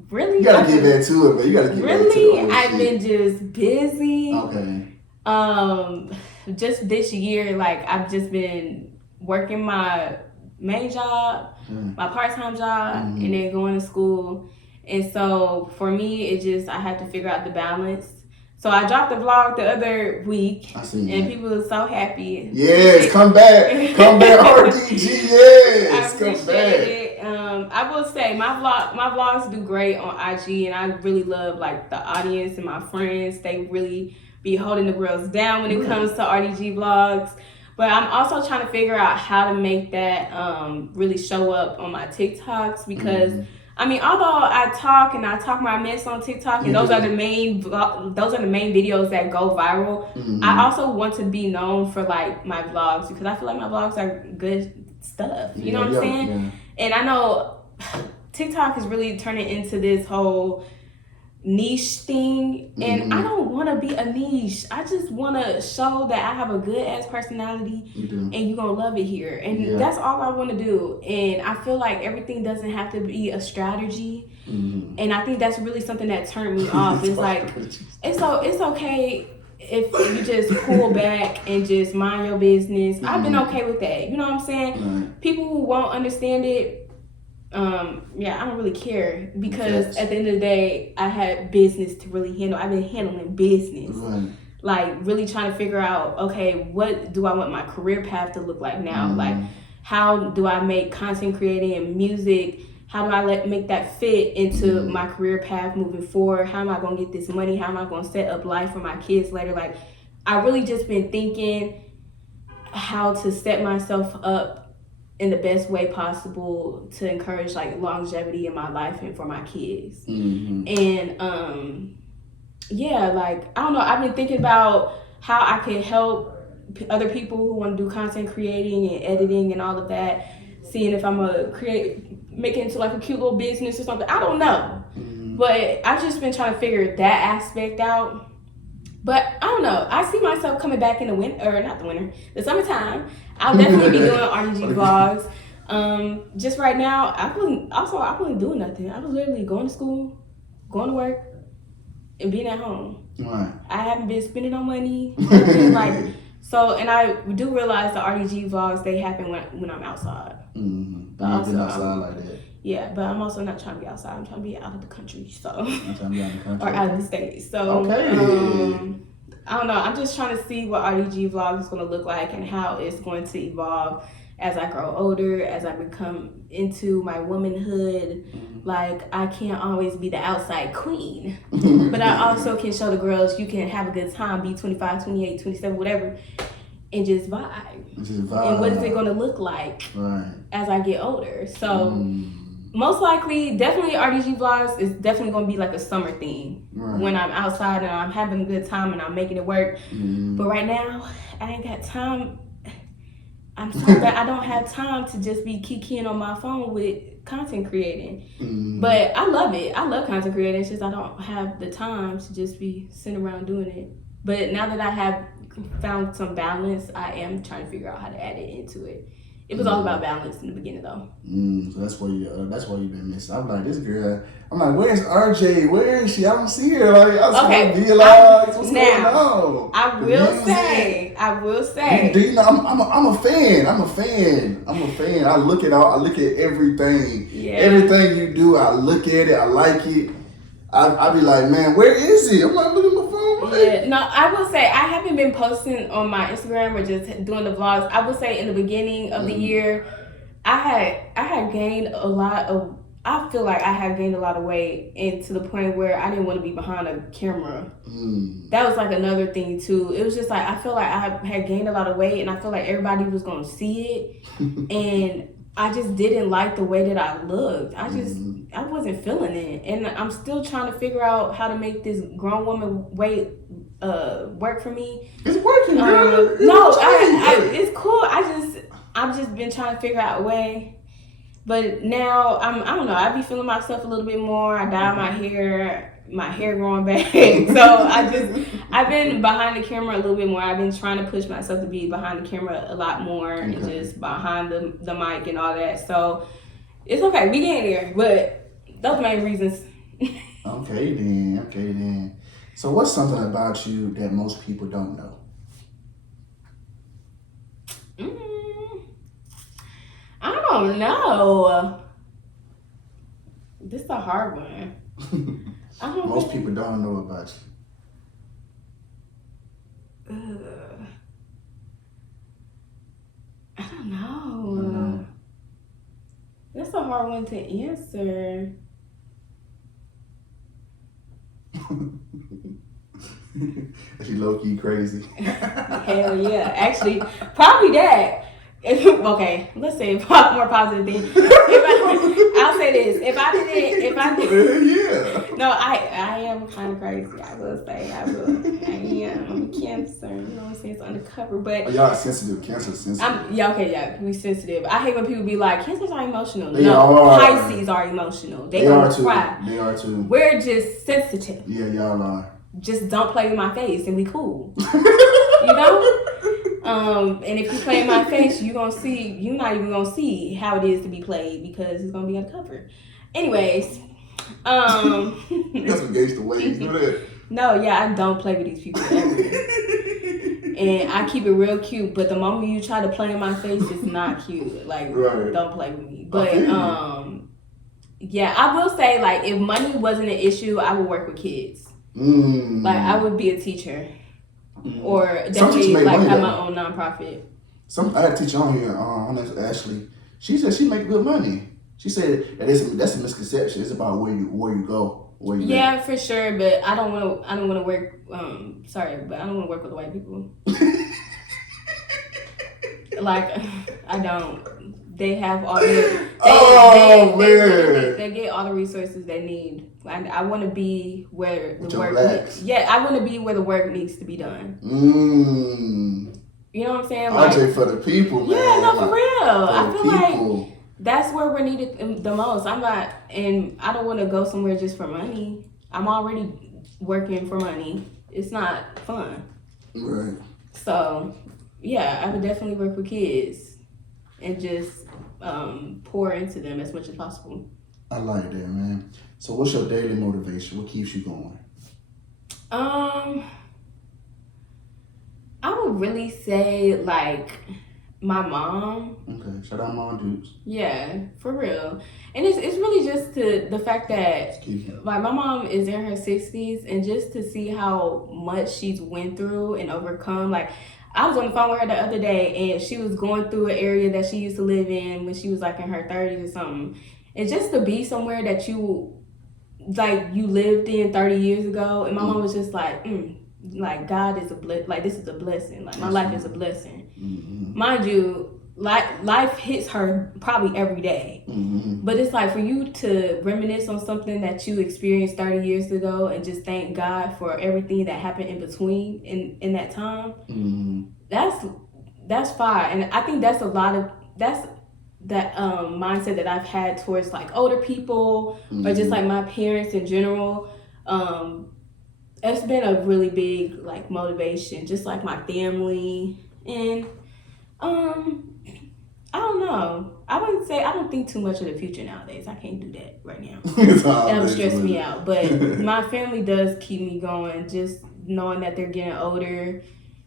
really. You gotta get back to it, but you gotta get back to it. Really, I've been just busy. Okay. Just this year, like I've just been working my main job, my part-time job, and then going to school. And so for me, I had to figure out the balance. So I dropped a vlog the other week, and people were so happy. Yes, come back, RDG. Yes, come back. It. I will say my vlogs do great on IG, and I really love like the audience and my friends. They really be holding the girls down when it comes to RDG vlogs. But I'm also trying to figure out how to make that really show up on my TikToks because although I talk my mess on TikTok and those are the main videos that go viral, I also want to be known for like my vlogs because I feel like my vlogs are good stuff. You know what I'm saying? Yeah. And I know TikTok is really turning into this whole niche thing, and I don't want to be a niche. I just want to show that I have a good ass personality, and you're gonna love it here, and that's all I want to do. And I feel like everything doesn't have to be a strategy, and I think that's really something that turned me off. It's like it's okay if you just pull back and just mind your business. I've been okay with that. You know what I'm saying? People who won't understand it, I don't really care because at the end of the day, I had business to really handle. I've been handling business. Right. Like really trying to figure out, okay, what do I want my career path to look like now? Like, how do I make content creating and music? How do I make that fit into my career path moving forward? How am I gonna get this money? How am I gonna set up life for my kids later? Like, I really just been thinking how to set myself up in the best way possible to encourage like longevity in my life and for my kids. And like, I don't know, I've been thinking about how I can help other people who want to do content creating and editing and all of that, seeing if I'm gonna make it into like a cute little business or something. I don't know. But I've just been trying to figure that aspect out. But I don't know. I see myself coming back in the summertime. I'll definitely be doing RDG vlogs. Just right now, I wasn't doing nothing. I was literally going to school, going to work, and being at home. Right. I haven't been spending no money. And I do realize the RDG vlogs, they happen when I'm outside. But also, outside like that. Yeah, but I'm also not trying to be outside. I'm trying to be out of the country, so. I'm trying to be out of the country. Or out of the state. So, okay. I don't know. I'm just trying to see what RDG vlogs is going to look like and how it's going to evolve as I grow older, as I become into my womanhood. Like, I can't always be the outside queen, but I also can show the girls you can have a good time, be 25, 28, 27, whatever, and just vibe. And what is it going to look like as I get older? So, most likely, definitely RDG vlogs is definitely going to be like a summer thing when I'm outside and I'm having a good time and I'm making it work. But right now, I ain't got time. I'm sorry that I don't have time to just be kikiing on my phone with content creating. But I love it. I love content creating. It's just I don't have the time to just be sitting around doing it. But now that I have found some balance, I am trying to figure out how to add it into it. It was all about balance in the beginning, though. So that's why you've been missing. I'm like, this girl. I'm like, where's RJ? Where is she? I don't see her. Like, I see her vlogs. What's going on? I will say. You know, I'm a fan. I look at everything. Yeah. Everything you do, I look at it. I like it. I be like, man, where is it? I'm like, look at my phone. Yeah, no, I will say I haven't been posting on my Instagram or just doing the vlogs. I would say in the beginning of the year, I had gained a lot of. I feel like I had gained a lot of weight, and to the point where I didn't want to be behind a camera. That was like another thing too. It was just like I feel like I had gained a lot of weight, and I feel like everybody was gonna see it, and I just didn't like the way that I looked. I wasn't feeling it, and I'm still trying to figure out how to make this grown woman weight work for me. It's working, girl. It's cool. I've just been trying to figure out a way. But now I don't know. I be feeling myself a little bit more. I dye my hair growing back. So I've been behind the camera a little bit more. I've been trying to push myself to be behind the camera a lot more and just behind the mic and all that. So it's okay. We getting there, but those are the main reasons. Okay then. So what's something about you that most people don't know? I don't know. This is a hard one. Most people don't know about you. I don't know. That's a hard one to answer. She low-key crazy. Hell yeah. Actually, probably that. Okay, let's say a more positive thing. I'll say this. If I didn't. Yeah. No, I am kind of crazy. I will say. I am. I'm a Cancer. You know what I'm saying? It's undercover. But y'all sensitive. Cancer's sensitive. Yeah. We sensitive. I hate when people be like, Cancers are emotional. They are. Pisces are emotional. They are too. Cry. They are too. We're just sensitive. Yeah, y'all are. Just don't play with my face and we cool. You know? And if you play in my face, you're not even gonna see how it is to be played because it's gonna be uncovered. Anyways, that's against the waves, you know that? No, yeah, I don't play with these people ever. And I keep it real cute, but the moment you try to play in my face, it's not cute. Like, don't play with me. But Yeah, I will say, like, if money wasn't an issue, I would work with kids. Like, I would be a teacher. Or definitely, like, have my own nonprofit. I had a teacher on here, Ashley. She said she make good money. She said that's a misconception. It's about where you go. Yeah, for sure, but I don't want to work. Sorry, but I don't want to work with white people. Like, I don't. They have all the. They get all the resources they need. I want to be where the work. I want to be where the work needs to be done. You know what I'm saying? Like, RJ for the people, man. Yeah, no, for real. I feel like that's where we're needed the most. And I don't want to go somewhere just for money. I'm already working for money. It's not fun. Right. So, yeah, I would definitely work with kids and just pour into them as much as possible. I like that, man. So, what's your daily motivation? What keeps you going? I would really say, like, my mom. Okay, shout out Mom Dukes. Yeah, for real. And it's really just the fact that, like, my mom is in her 60s, and just to see how much she's went through and overcome. Like, I was on the phone with her the other day, and she was going through an area that she used to live in when she was, like, in her 30s or something. And just to be somewhere that you lived in 30 years ago, and my mom was just like, like, God is like, this is a blessing. Like, my life is a blessing. Mind you, life hits her probably every day. But it's like, for you to reminisce on something that you experienced 30 years ago and just thank God for everything that happened in between in that time, that's fine. And I think that's that mindset that I've had towards, like, older people or just, like, my parents in general. It's been a really big, like, motivation, just like my family. And I don't know. I don't think too much of the future nowadays. I can't do that right now. That'll stress me out. But my family does keep me going, just knowing that they're getting older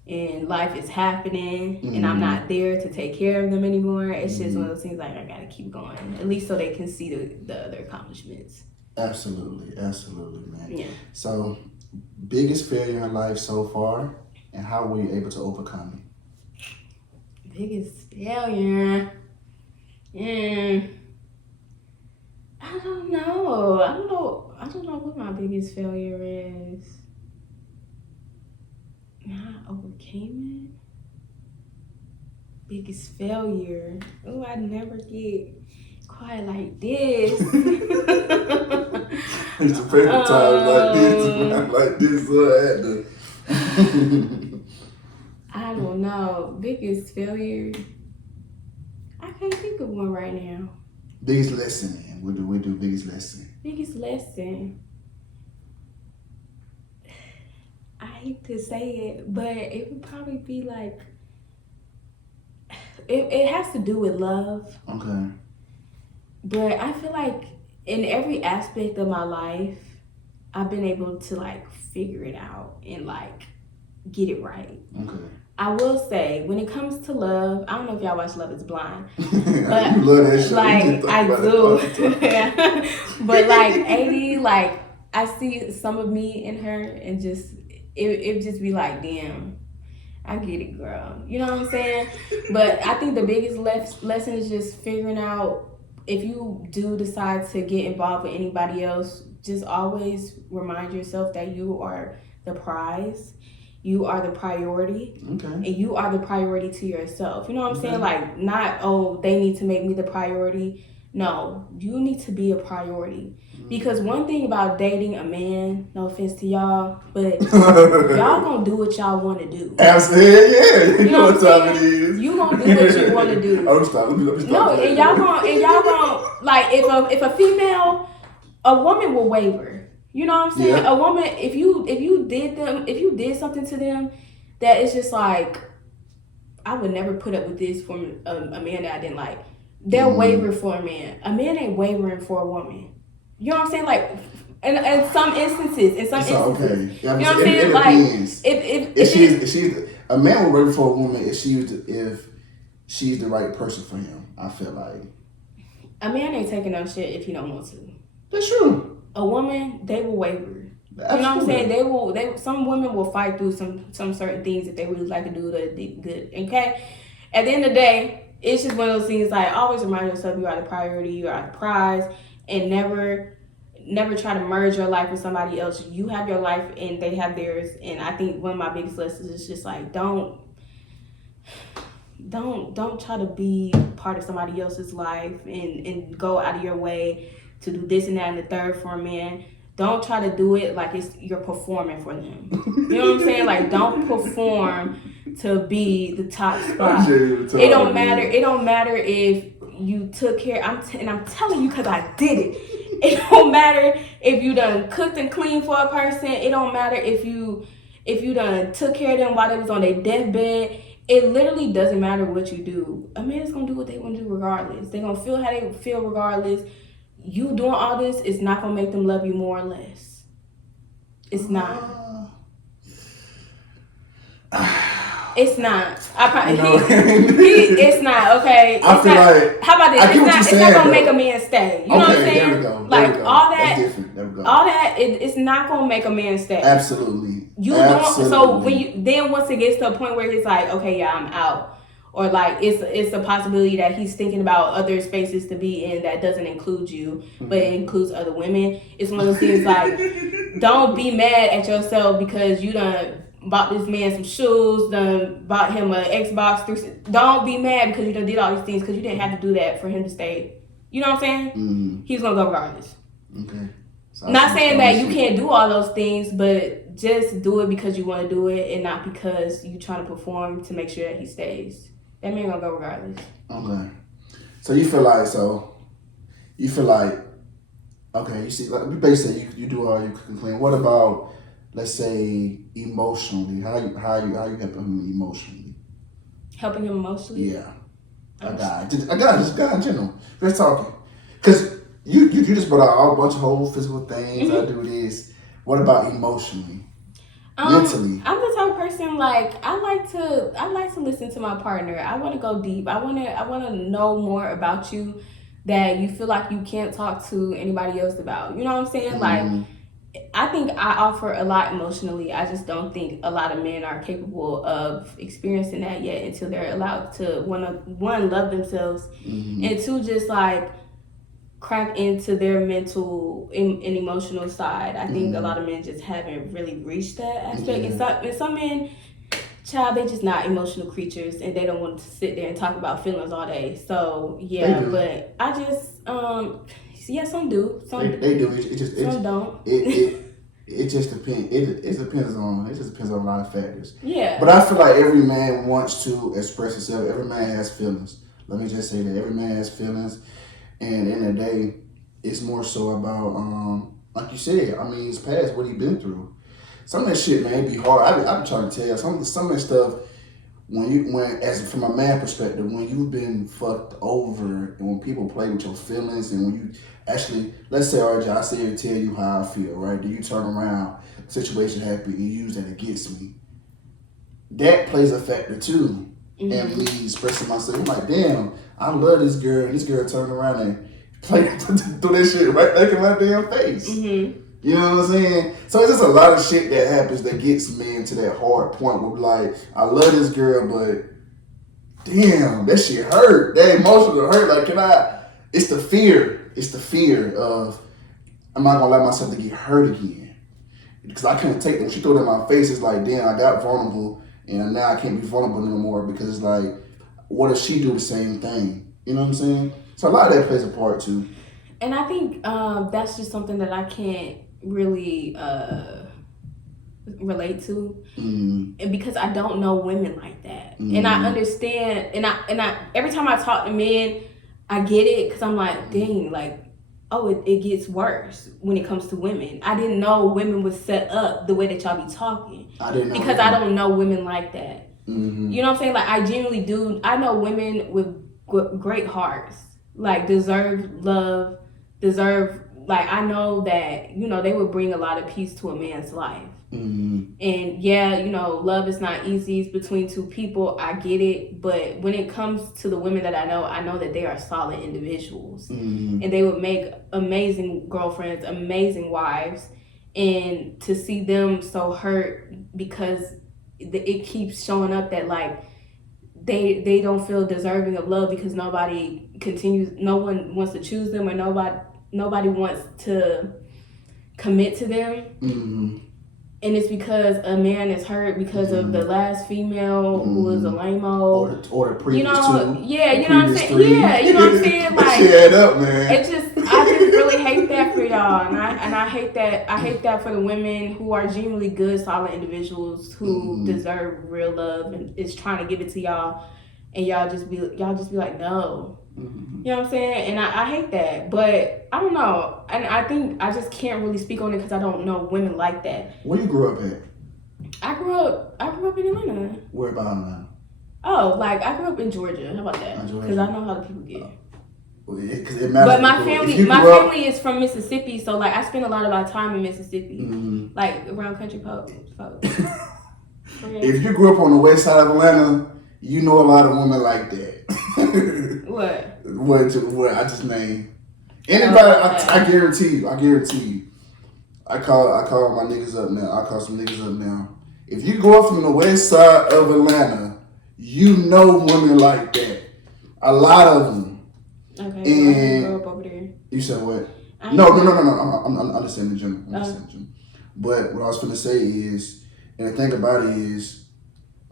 and life is happening and I'm not there to take care of them anymore. It's just one of those things, like, I gotta keep going, at least so they can see the other accomplishments. Absolutely, man. Yeah. So, biggest failure in life so far, and how were you able to overcome it? Biggest failure? I don't know. I don't know what my biggest failure is. I overcame it. Biggest failure. Oh, I never get quiet like this. It's a perfect time like this. So I don't know. Biggest failure. I can't think of one right now. Biggest lesson, man. What do we do? Biggest lesson. Biggest lesson. I hate to say it, but it would probably be like, it has to do with love. Okay. But I feel like in every aspect of my life, I've been able to, like, figure it out and, like, get it right. Okay. I will say, when it comes to love, I don't know if y'all watch Love Is Blind, but you love that show. Like, I do. But, like, 80, like, I see some of me in her, and just it just be like, damn, I get it, girl. You know what I'm saying? But I think the biggest lesson is just figuring out, if you do decide to get involved with anybody else, just always remind yourself that you are the prize. You are the priority. Okay. And you are the priority to yourself. You know what I'm saying? Like, not, oh, they need to make me the priority. No, you need to be a priority. Because one thing about dating a man, no offense to y'all, but y'all gonna do what y'all want to do. Absolutely, yeah. You know what time it is. You gonna do what you want to do. I'm stopping. No, and y'all gonna like, if a female, a woman will waver. You know what I'm saying? Yeah. A woman, if you did something to them that is just like, I would never put up with this from a man that I didn't like. They'll waver for a man. A man ain't wavering for a woman. You know what I'm saying? Like, in some instances, okay. Yeah, you know what I'm saying? Like, if she's a man will waver for a woman if she's the right person for him. I feel like. A man ain't taking no shit if he don't want to. That's true. A woman, they will waver. Absolutely. You know what I'm saying? They will. Some women will fight through some certain things that they really like to do that they good. Okay. At the end of the day, it's just one of those things. Like, always remind yourself you are the priority, you are the prize, and never try to merge your life with somebody else. You have your life and they have theirs. And I think one of my biggest lessons is just like, don't try to be part of somebody else's life and go out of your way to do this and that and the third for a man. Don't try to do it like you're performing for them. You know what I'm saying? Like, don't perform to be the top spot. It don't matter. It don't matter if you took care. And I'm telling you because I did it. It don't matter if you done cooked and cleaned for a person. It don't matter if you done took care of them while they was on their deathbed. It literally doesn't matter what you do. A man is gonna do what they want to do regardless. They're gonna feel how they feel regardless. You doing all this is not gonna make them love you more or less. It's not. It's not. I probably it's not, okay. It's I feel not, like how about this? It's not gonna make a man stay. You know what I'm saying? There we go. Like, all that. That's different. There we go. All that, it's not gonna make a man stay. Absolutely. Don't. So when once it gets to a point where he's like, okay, yeah, I'm out. Or like it's a possibility that he's thinking about other spaces to be in that doesn't include you, but it includes other women. It's one of those things like, don't be mad at yourself because you done bought this man some shoes, done bought him an Xbox 360. Don't be mad because you done did all these things because you didn't have to do that for him to stay. You know what I'm saying? Mm-hmm. He's gonna go regardless. Okay. So not saying that you can't do all those things, but just do it because you want to do it and not because you trying to perform to make sure that he stays. That man gonna go regardless. Okay. So you feel like, okay, you see, like we basically you do all you can clean. What about, let's say, emotionally? How you helping him emotionally? Helping him emotionally? Yeah. A guy in general. Let's talking. Cause you just brought out a bunch of whole physical things. Mm-hmm. I do this. What about emotionally? Mentally? I'm the type of person, like, I like to listen to my partner. I want to go deep. I want to know more about you that you feel like you can't talk to anybody else about. You know what I'm saying? Mm-hmm. Like, I think I offer a lot emotionally. I just don't think a lot of men are capable of experiencing that yet until they're allowed to one love themselves, mm-hmm. and two, just like crack into their mental and emotional side. I think a lot of men just haven't really reached that aspect. Yeah. And some men, child, they just not emotional creatures and they don't want to sit there and talk about feelings all day. So yeah, but I just yeah, some do. Some they do. It just some don't. It just depends. It just depends on a lot of factors. Yeah. But I feel like every man wants to express himself. Every man has feelings. Let me just say that every man has feelings. And in the day, it's more so about, like you said, I mean, it's past what he been through. Some of that shit, man, it be hard. I be trying to tell you, some of that stuff, as from a man perspective, when you've been fucked over and when people play with your feelings and when you actually, let's say, RJ, I sit here and tell you how I feel, right? Then you turn around, situation happens, and you use that against me. That plays a factor too. Mm-hmm. And me expressing myself, I'm like, damn, I love this girl. And this girl turned around and played through that shit right back in my damn face. Mm-hmm. You know what I'm saying? So it's just a lot of shit that happens that gets men to that hard point where like, I love this girl, but damn, that shit hurt. That emotional hurt. Like, it's the fear. It's the fear of, am I gonna allow myself to get hurt again? Because I couldn't take it. When she threw it in my face, it's like, damn, I got vulnerable. And now I can't be vulnerable no more because it's like, what if she do the same thing? You know what I'm saying? So a lot of that plays a part too. And I think that's just something that I can't really relate to, and because I don't know women like that, and I understand, and I every time I talk to men, I get it because I'm like, dang, like, oh, it gets worse when it comes to women. I didn't know women was set up the way that y'all be talking. I didn't know because that. I don't know women like that. Mm-hmm. You know what I'm saying? Like, I genuinely do. I know women with great hearts, like, deserve love, like, I know that, you know, they would bring a lot of peace to a man's life. And yeah, you know, love is not easy. It's between two people. I get it. But when it comes to the women that I know that they are solid individuals. And they would make amazing girlfriends, amazing wives. And to see them so hurt because it keeps showing up that like they don't feel deserving of love because no one wants to choose them, or nobody wants to commit to them. And it's because a man is hurt because of the last female who was a lame-o. Or the previous two. Yeah, you know what I'm saying? Three. Yeah, you know what I'm saying? Like, shit up, man. I just really hate that for y'all. And I hate that for the women who are genuinely good, solid individuals who deserve real love and is trying to give it to y'all. And y'all just be like, no. You know what I'm saying? And I hate that. But I don't know. And I think I just can't really speak on it because I don't know women like that. Where you grew up at? I grew up in Atlanta. Where about Atlanta? Oh, like I grew up in Georgia. How about that? Because I know how the people get. Well, it matters. But my family is from Mississippi, so like I spend a lot of my time in Mississippi, like around country folks. If you grew up on the west side of Atlanta, you know a lot of women like that. What I just named. Anybody, I guarantee you. I call my niggas up now. I call some niggas up now. If you go up from the west side of Atlanta, you know women like that. A lot of them. Okay. And I grew up over there. You said what? No. I'm just saying the gym. But what I was gonna say is, and the thing about it is,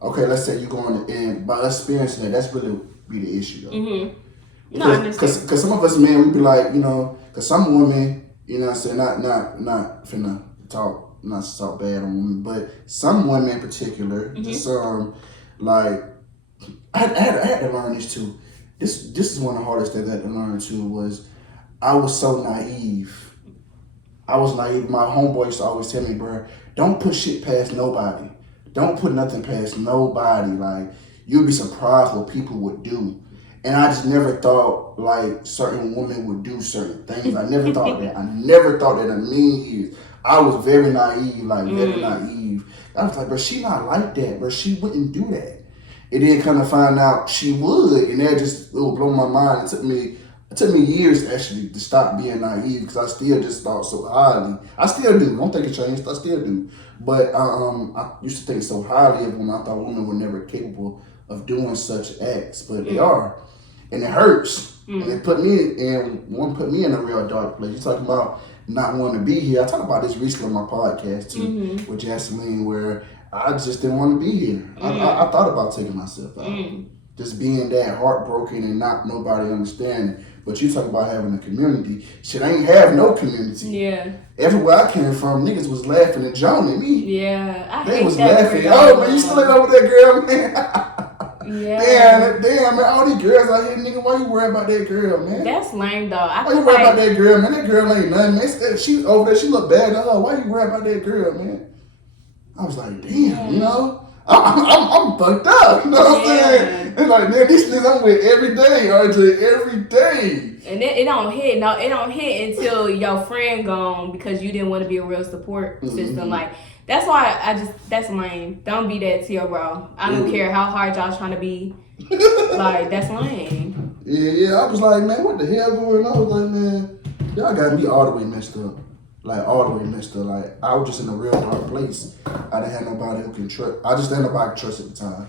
okay, let's say you're going to, and by us experiencing that, that's really be the issue though. Because some of us men, we be like, you know, because some women, you know what I'm saying, not finna talk, not to talk bad on women, but some women in particular, just like, I had to learn this too. This is one of the hardest things I had to learn too, was I was so naive. My homeboy used to always tell me, bro, don't put shit past nobody. Don't put nothing past nobody. Like, you'd be surprised what people would do. And I just never thought, like, certain women would do certain things. I never thought that. I never thought that in a million years. I was very naive, very naive. I was like, bro, she not like that, bro. She wouldn't do that. And then kind of find out she would. And that just, it would blow my mind. It took me years, actually, to stop being naive because I still just thought so highly. I still do. Don't think it changed. I still do. But I used to think so highly of women. I thought women were never capable of doing such acts. But they are. And it hurts. And it put me in a real dark place. You're talking about not wanting to be here. I talked about this recently on my podcast, too, with Jasmine, where I just didn't want to be here. I thought about taking myself out. Just being that heartbroken and not nobody understanding. But you talk about having a community. Shit, I ain't have no community. Yeah. Everywhere I came from, niggas was laughing and joning me. Yeah. They was laughing. Oh, man, you still ain't over that girl, man. Yeah. Damn, man, all these girls out here, nigga, why you worried about that girl, man? That's lame, though. Why you worried about that girl, man? That girl ain't nothing, man. She over there, she look bad to her. Why you worried about that girl, man? I was like, damn, you know? I'm fucked up, you know what I'm saying? It's like, man, these niggas I'm with every day, RJ, every day. And it don't hit. No, it don't hit until your friend gone because you didn't want to be a real support system. Like, that's why that's lame. Don't be that to your bro. I don't care how hard y'all trying to be. Like, that's lame. Yeah, I was like, man, what the hell going on? I was like, man, y'all got me all the way messed up. Like, all the way messed up. Like, I was just in a real dark place. I didn't have nobody who can trust. I just didn't have nobody to trust at the time.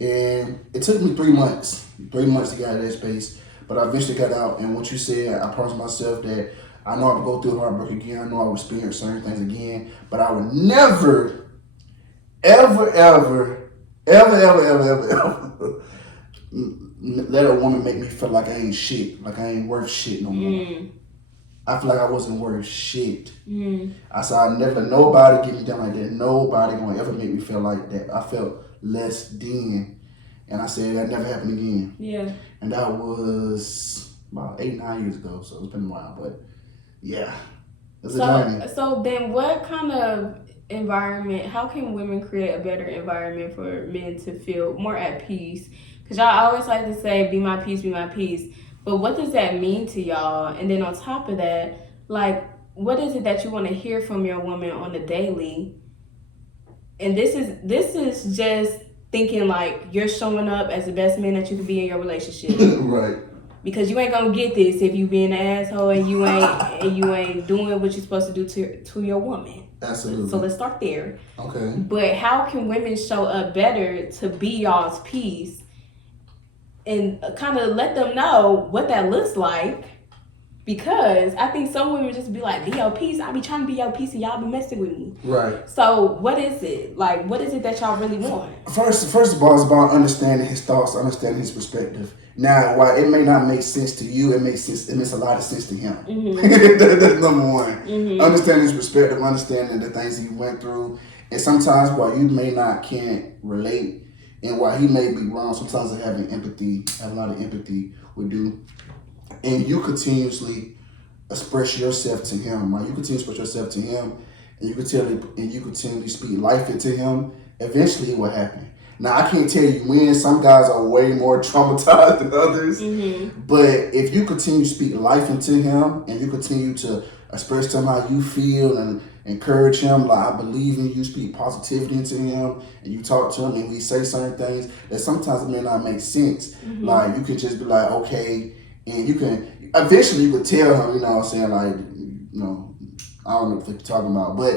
And it took me 3 months. 3 months to get out of that space. But I eventually got out. And what you said, I promised myself that I know I would go through heartbreak again. I know I would experience certain things again. But I would never, ever let a woman make me feel like I ain't shit. Like I ain't worth shit no more. I feel like I wasn't worth shit. I said, I'll never let nobody get me down like that. Nobody gonna ever make me feel like that. I felt less then. And I said, that never happened again. Yeah. And that was about 8-9 years ago. So it's been a while. But yeah. So then what kind of environment, how can women create a better environment for men to feel more at peace? Because y'all always like to say, be my peace, be my peace. But what does that mean to y'all? And then on top of that, like, what is it that you want to hear from your woman on the daily and this is just thinking like you're showing up as the best man that you can be in your relationship. Right. Because you ain't gonna get this if you being an asshole and you ain't doing what you're supposed to do to your woman. Absolutely. So let's start there. Okay. But how can women show up better to be y'all's piece and kind of let them know what that looks like? Because I think some women just be like, be your piece. I be trying to be your piece and y'all be messing with me. Right. So what is it? Like, what is it that y'all really want? First of all, it's about understanding his thoughts, understanding his perspective. Now, while it may not make sense to you, it makes a lot of sense to him. Mm-hmm. That's number one. Mm-hmm. Understanding his perspective, understanding the things he went through. And sometimes while you can't relate, and while he may be wrong, sometimes have a lot of empathy would do. And you continuously express yourself to him, right? You continue to express yourself to him, and you continually speak life into him. Eventually, it will happen. Now, I can't tell you when. Some guys are way more traumatized than others. Mm-hmm. But if you continue to speak life into him, and you continue to express to him how you feel and encourage him, like I believe in you, speak positivity into him, and you talk to him, and we say certain things that sometimes it may not make sense. Mm-hmm. Like you can just be like, okay. And you can eventually you could tell him, you know what I'm saying, like, you know, I don't know what you're talking about. But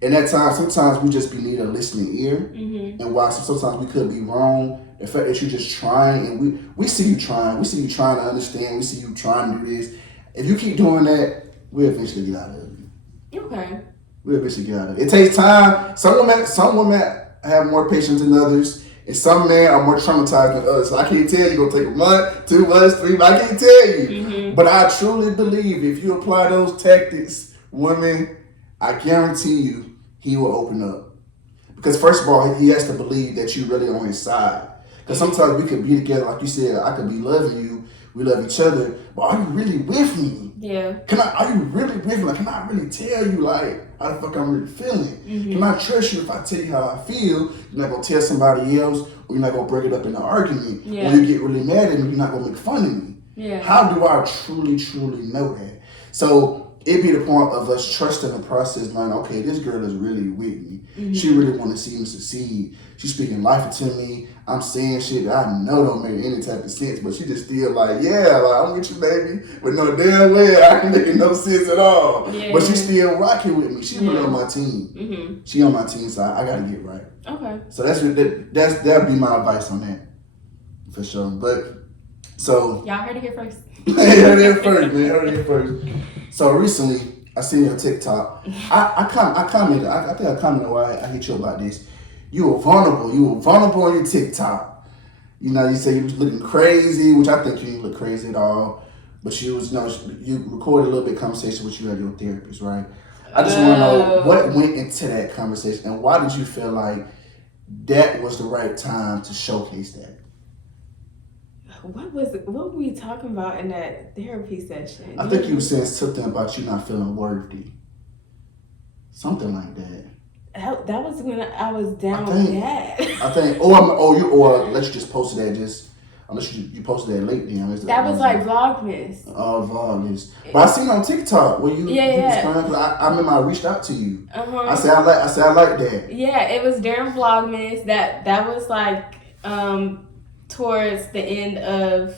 in that time, sometimes we just need a listening ear. Mm-hmm. And while sometimes we could be wrong, the fact that you're just trying, and we see you trying. We see you trying to understand. We see you trying to do this. If you keep doing that, we'll eventually get out of it. Okay. We'll eventually get out of it. It takes time. Some women have more patience than others. And some men are more traumatized than others. So I can't tell you it's going to take a month, 2 months, 3 months. I can't tell you. Mm-hmm. But I truly believe if you apply those tactics, women, I guarantee you he will open up. Because first of all, he has to believe that you're really on his side. Because sometimes we could be together, like you said, I could be loving you, we love each other, but are you really with me? Yeah. Are you really with me? Like, can I really tell you, like, how the fuck I'm really feeling? Mm-hmm. Can I trust you if I tell you how I feel? You're not going to tell somebody else, or you're not going to break it up in an argument. Yeah. When you get really mad at me, you're not going to make fun of me. Yeah. How do I truly, truly know that? So it'd be the point of us trusting the process, knowing, okay, this girl is really with me. Mm-hmm. She really want to see me succeed. She's speaking life into me. I'm saying shit that I know don't make any type of sense, but she just still like, yeah, like, I'm with you, baby. But no damn way I can make no sense at all. Yeah. But she's still rocking with me. She's really on my team. Mm-hmm. She on my team, so I gotta get right. Okay. So that'd be my advice on that, for sure. But so y'all heard it here first. heard it first. So recently, I seen your TikTok. I commented. I think I commented why I hit you about this. You were vulnerable. On your TikTok. You know, you say you was looking crazy, which I think you didn't look crazy at all. But you was, you recorded a little bit of conversation with you and your therapist, right? I just want to know what went into that conversation and why did you feel like that was the right time to showcase that? What were we talking about in that therapy session? I think you were saying something about you not feeling worthy. Something like that. That was when I was down bad. I think, unless you just posted that unless you posted that late then. That was like Vlogmas. Oh, Vlogmas. But I seen on TikTok where you was crying. I remember I reached out to you. Uh-huh. I said I like that. Yeah, it was during Vlogmas. That was like towards the end of.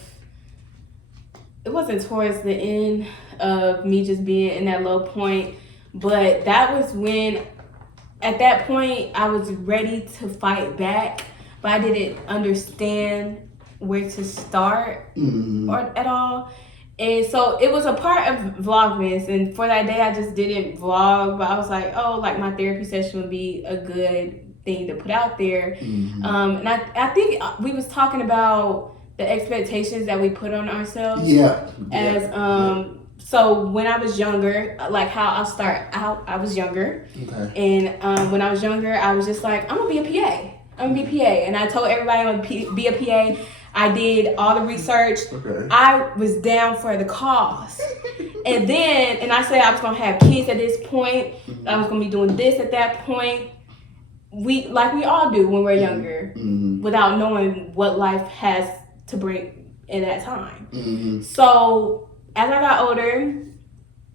It wasn't towards the end of me just being in that low point, but that was when. At that point, I was ready to fight back, but I didn't understand where to start or at all. And so it was a part of Vlogmas, and for that day, I just didn't vlog, but I was like, oh, like my therapy session would be a good thing to put out there. And I think we was talking about the expectations that we put on ourselves. So when I was younger, like how I'll start out, I was younger. Okay. And when I was younger, I was just like, I'm going to be a PA. I'm going to be a PA. And I told everybody I'm going to be a PA. I did all the research. Okay. I was down for the cause. And I said I was going to have kids at this point. I was going to be doing this at that point. We all do when we're younger, without knowing what life has to bring in that time. So as I got older,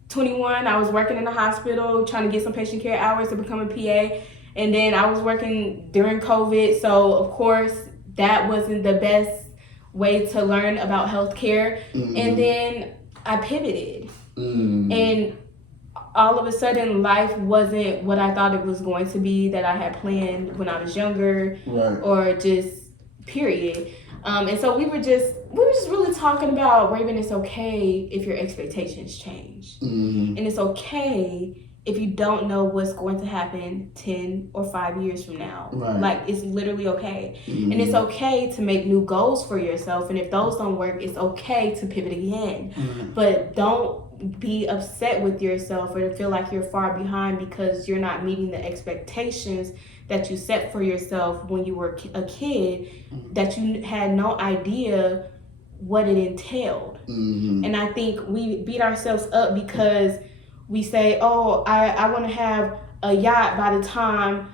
21, I was working in the hospital, trying to get some patient care hours to become a PA. And then I was working during COVID, so of course that wasn't the best way to learn about healthcare. And then I pivoted. And all of a sudden life wasn't what I thought it was going to be, that I had planned when I was younger, or just period. And so we were just really talking about, Raven, it's okay if your expectations change. And it's okay if you don't know what's going to happen 10 or 5 years from now. Like, it's literally okay. And it's okay to make new goals for yourself. And if those don't work, it's okay to pivot again. But don't be upset with yourself or to feel like you're far behind because you're not meeting the expectations that you set for yourself when you were a kid, that you had no idea what it entailed. And I think we beat ourselves up because we say, oh, I want to have a yacht by the time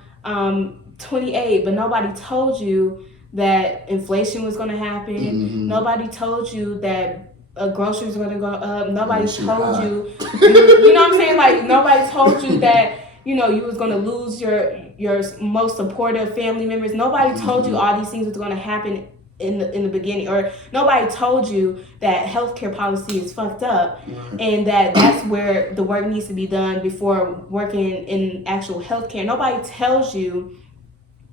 28, but nobody told you that inflation was going to happen. Nobody told you that groceries were going to go up. Nobody told you, you know what I'm saying? Like, nobody told you that, you know, you was going to lose your most supportive family members. Nobody told you all these things was going to happen in the beginning, or nobody told you that healthcare policy is fucked up, and that's where the work needs to be done before working in actual healthcare. Nobody tells you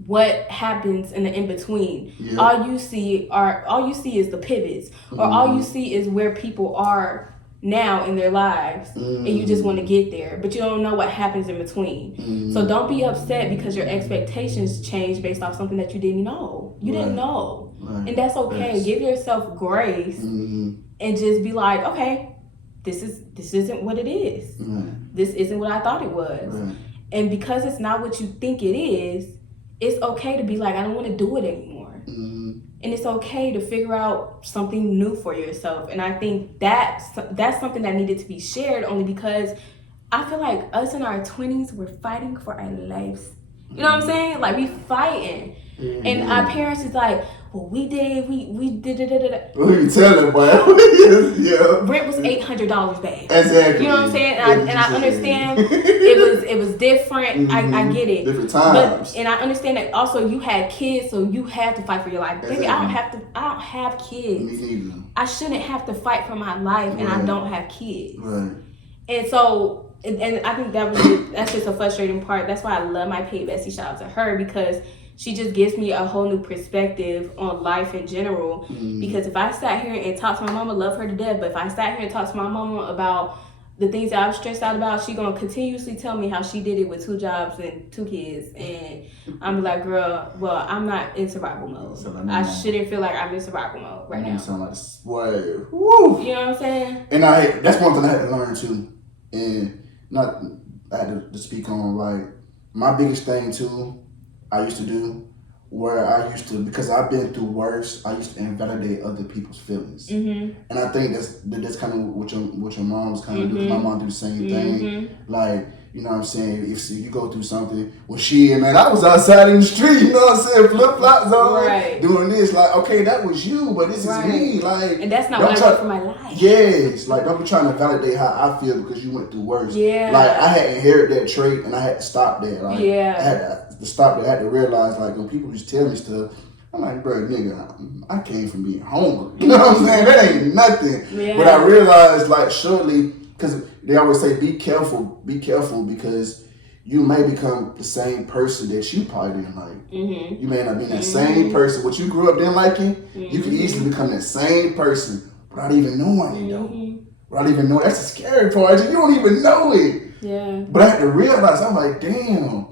what happens in the in-between. All you see is the pivots, or all you see is where people are now in their lives, and you just want to get there, but you don't know what happens in between. So don't be upset because your expectations change based off something that you didn't know. You didn't know. And that's okay. Give yourself grace and just be like, okay, this isn't what it is. This isn't what I thought it was. And because it's not what you think it is, it's okay to be like, I don't want to do it anymore. And it's okay to figure out something new for yourself. And I think that's something that needed to be shared, only because I feel like us in our 20s, we're fighting for our lives. You know what I'm saying? Like, we fighting. And our parents is like, well, we did. Who you telling, boy? Rent was $800, babe. Exactly. You know what I'm saying? And I understand it was different. I get it. Different times. And I understand that also you had kids, so you had to fight for your life. Exactly. Baby, I don't have kids. Me neither. I shouldn't have to fight for my life, and I don't have kids. And so. And I think that's just a frustrating part. That's why I love my paid bestie. Shout out to her, because she just gives me a whole new perspective on life in general. Because if I sat here and talked to my mama, love her to death, but if I sat here and talked to my mama about the things that I was stressed out about, she gonna continuously tell me how she did it with 2 jobs and 2 kids. And I'm like, girl, well, I'm not in survival mode. I shouldn't feel like I'm in survival mode right now. Sound like, woo. You know what I'm saying? And that's one thing I had to learn too. And I had to speak on, like, my biggest thing too, I used to do, because I've been through worse, I used to invalidate other people's feelings. And I think that's kind of what your mom was kind of doing. My mom do the same thing. Like, you know what I'm saying? If you go through something, well, I was outside in the street, you know what I'm saying? Flip-flops on, doing this. Like, okay, that was you, but this is me. Like, and that's not what I want for my life. Yes, like, don't be trying to validate how I feel because you went through worse. Like, I had inherited that trait, and I had to stop that. Like, I had to stop that. I had to realize, like, when people just tell me stuff, I'm like, bro, nigga, I came from being hungry. You know what I'm saying? That ain't nothing. But I realized, like, surely, because they always say, be careful, because you may become the same person that you probably didn't like. You may not be that same person. What you grew up didn't liking, you could easily become that same person without even knowing it, though. Without even knowing. That's the scary part. You don't even know it. But I had to realize, I'm like, damn,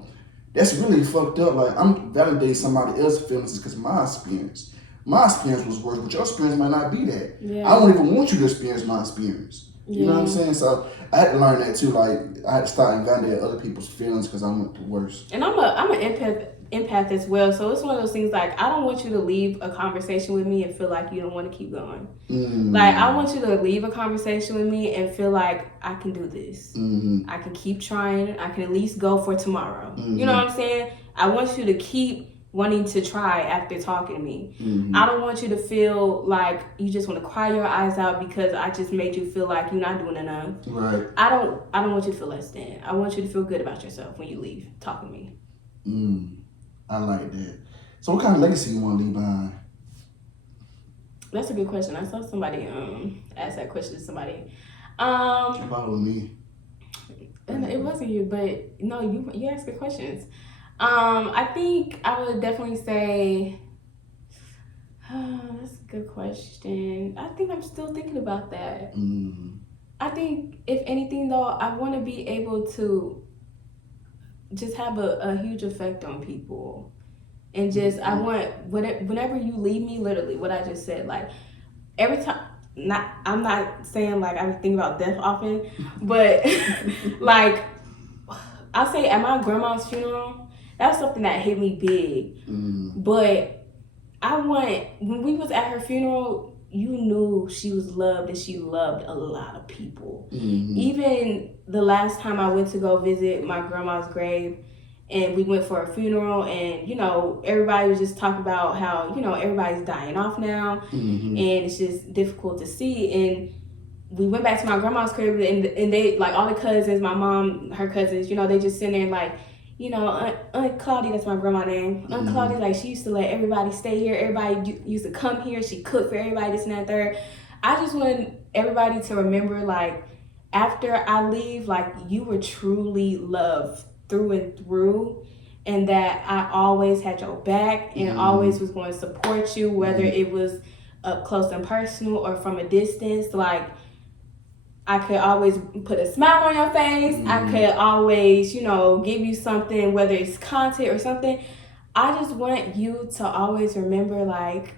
that's really fucked up. Like, I'm validating somebody else's feelings because my experience was worse, but your experience might not be that. I don't even want you to experience my experience. You know what I'm saying? So I had to learn that too. Like, I had to start invalidating other people's feelings because I went through worse. And I'm an empath as well. So it's one of those things, like, I don't want you to leave a conversation with me and feel like you don't want to keep going. Like, I want you to leave a conversation with me and feel like I can do this. I can keep trying. I can at least go for tomorrow. You know what I'm saying? I want you to keep wanting to try after talking to me. I don't want you to feel like you just want to cry your eyes out because I just made you feel like you're not doing enough. I don't want you to feel less than. I want you to feel good about yourself when you leave talking to me. I like that. So what kind of legacy you want to leave behind? That's a good question. I saw somebody ask that question to somebody. About me. It wasn't you, but no, you asked good questions. I think I would definitely say that's a good question. I think I'm still thinking about that. I think if anything though, I want to be able to just have a huge effect on people. And just I want whenever you leave me, literally what I just said, like every time, I'm not saying like I think about death often, but like I'll say at my grandma's funeral, that's something that hit me big. But I want, when we was at her funeral, you knew she was loved and she loved a lot of people. Even the last time I went to go visit my grandma's grave, and we went for a funeral, and everybody was just talking about how everybody's dying off now, and it's just difficult to see. And we went back to my grandma's crib, and they, like, all the cousins, my mom, her cousins, they just sitting there like, Aunt Claudia, that's my grandma's name. Aunt Claudia, like, she used to let everybody stay here. Everybody used to come here. She cooked for everybody, this and that, third. I just want everybody to remember, like, after I leave, like, you were truly loved through and through, and that I always had your back and always was going to support you, whether it was up close and personal or from a distance. Like, I could always put a smile on your face. I could always, give you something, whether it's content or something. I just want you to always remember, like,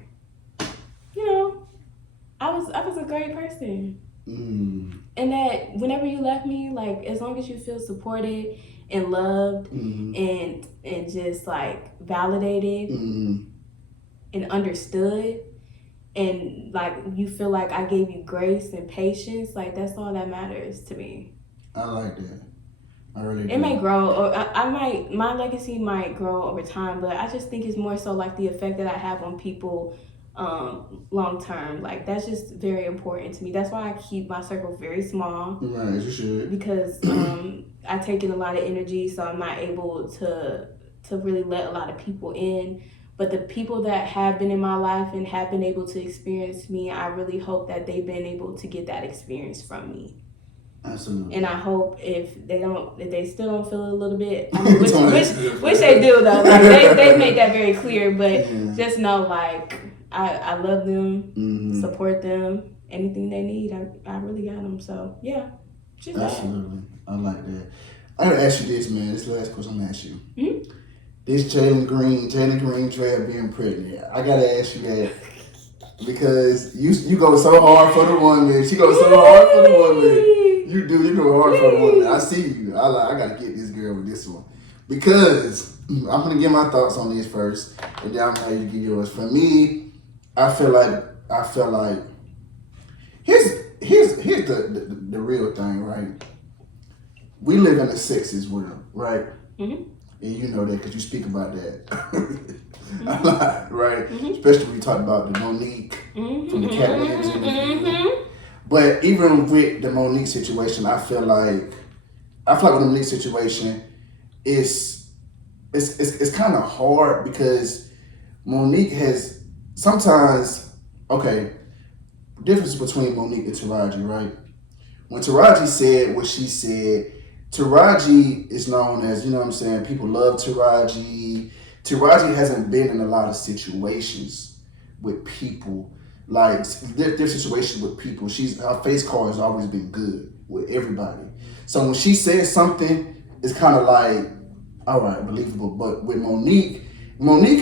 I was a great person. And that whenever you left me, like, as long as you feel supported and loved and just, like, validated and understood, and, like, you feel like I gave you grace and patience, like, that's all that matters to me. I like that. I really do. It may grow, or my legacy might grow over time, but I just think it's more so like the effect that I have on people long term. Like, that's just very important to me. That's why I keep my circle very small. Right, you should. Because I take in a lot of energy, so I'm not able to really let a lot of people in. But the people that have been in my life and have been able to experience me, I really hope that they've been able to get that experience from me. Absolutely. And I hope if they still don't feel it a little bit, I mean, which they do though. Like, they made that very clear. But just know, like, I love them, support them, anything they need, I really got them. So yeah, just absolutely. I like that. I gotta ask you this, man. This is the last question I'm gonna ask you. This Jalen Green, Draya being pregnant. I gotta ask you that because you go so hard for the woman. She goes so hard for the woman. You go hard for the woman. I see you. I gotta get this girl with this one because I'm gonna get my thoughts on this first, and then I'm gonna have you give yours. For me, I feel like here's the real thing, right? We live in a sexist world, right? And you know that because you speak about that a lot, right? Especially when you talk about the Monique from the Cat Williams interview. But even with the Monique situation, I feel like with the Monique situation, it's kind of hard because Monique has sometimes, difference between Monique and Taraji, right? When Taraji said what she said, Taraji is known as, people love Taraji. Taraji hasn't been in a lot of situations with people, like different situations with people. Her face card has always been good with everybody. So when she says something, it's kind of like, all right, believable. But with Monique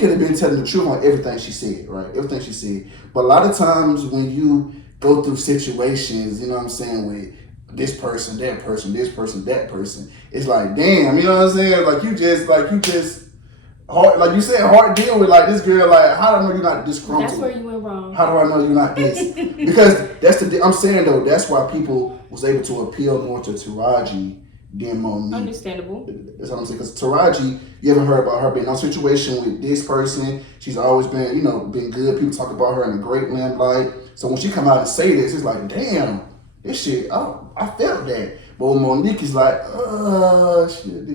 could have been telling the truth on everything she said, right? Everything she said. But a lot of times when you go through situations, with this person, that person, this person, that person, it's like, damn, you know what I'm saying? Like you just hard, like you said, hard deal with like this girl. Like, how do I know you're not disgruntled? That's where you went wrong. How do I know you're not this? Because I'm saying though, that's why people was able to appeal more to Taraji than Monique. Understandable. That's what I'm saying. Because Taraji, you haven't heard about her being in a situation with this person. She's always been, been good. People talk about her in a great limelight. So when she come out and say this, it's like, damn, this shit, I felt that. But when Monique is like, shit,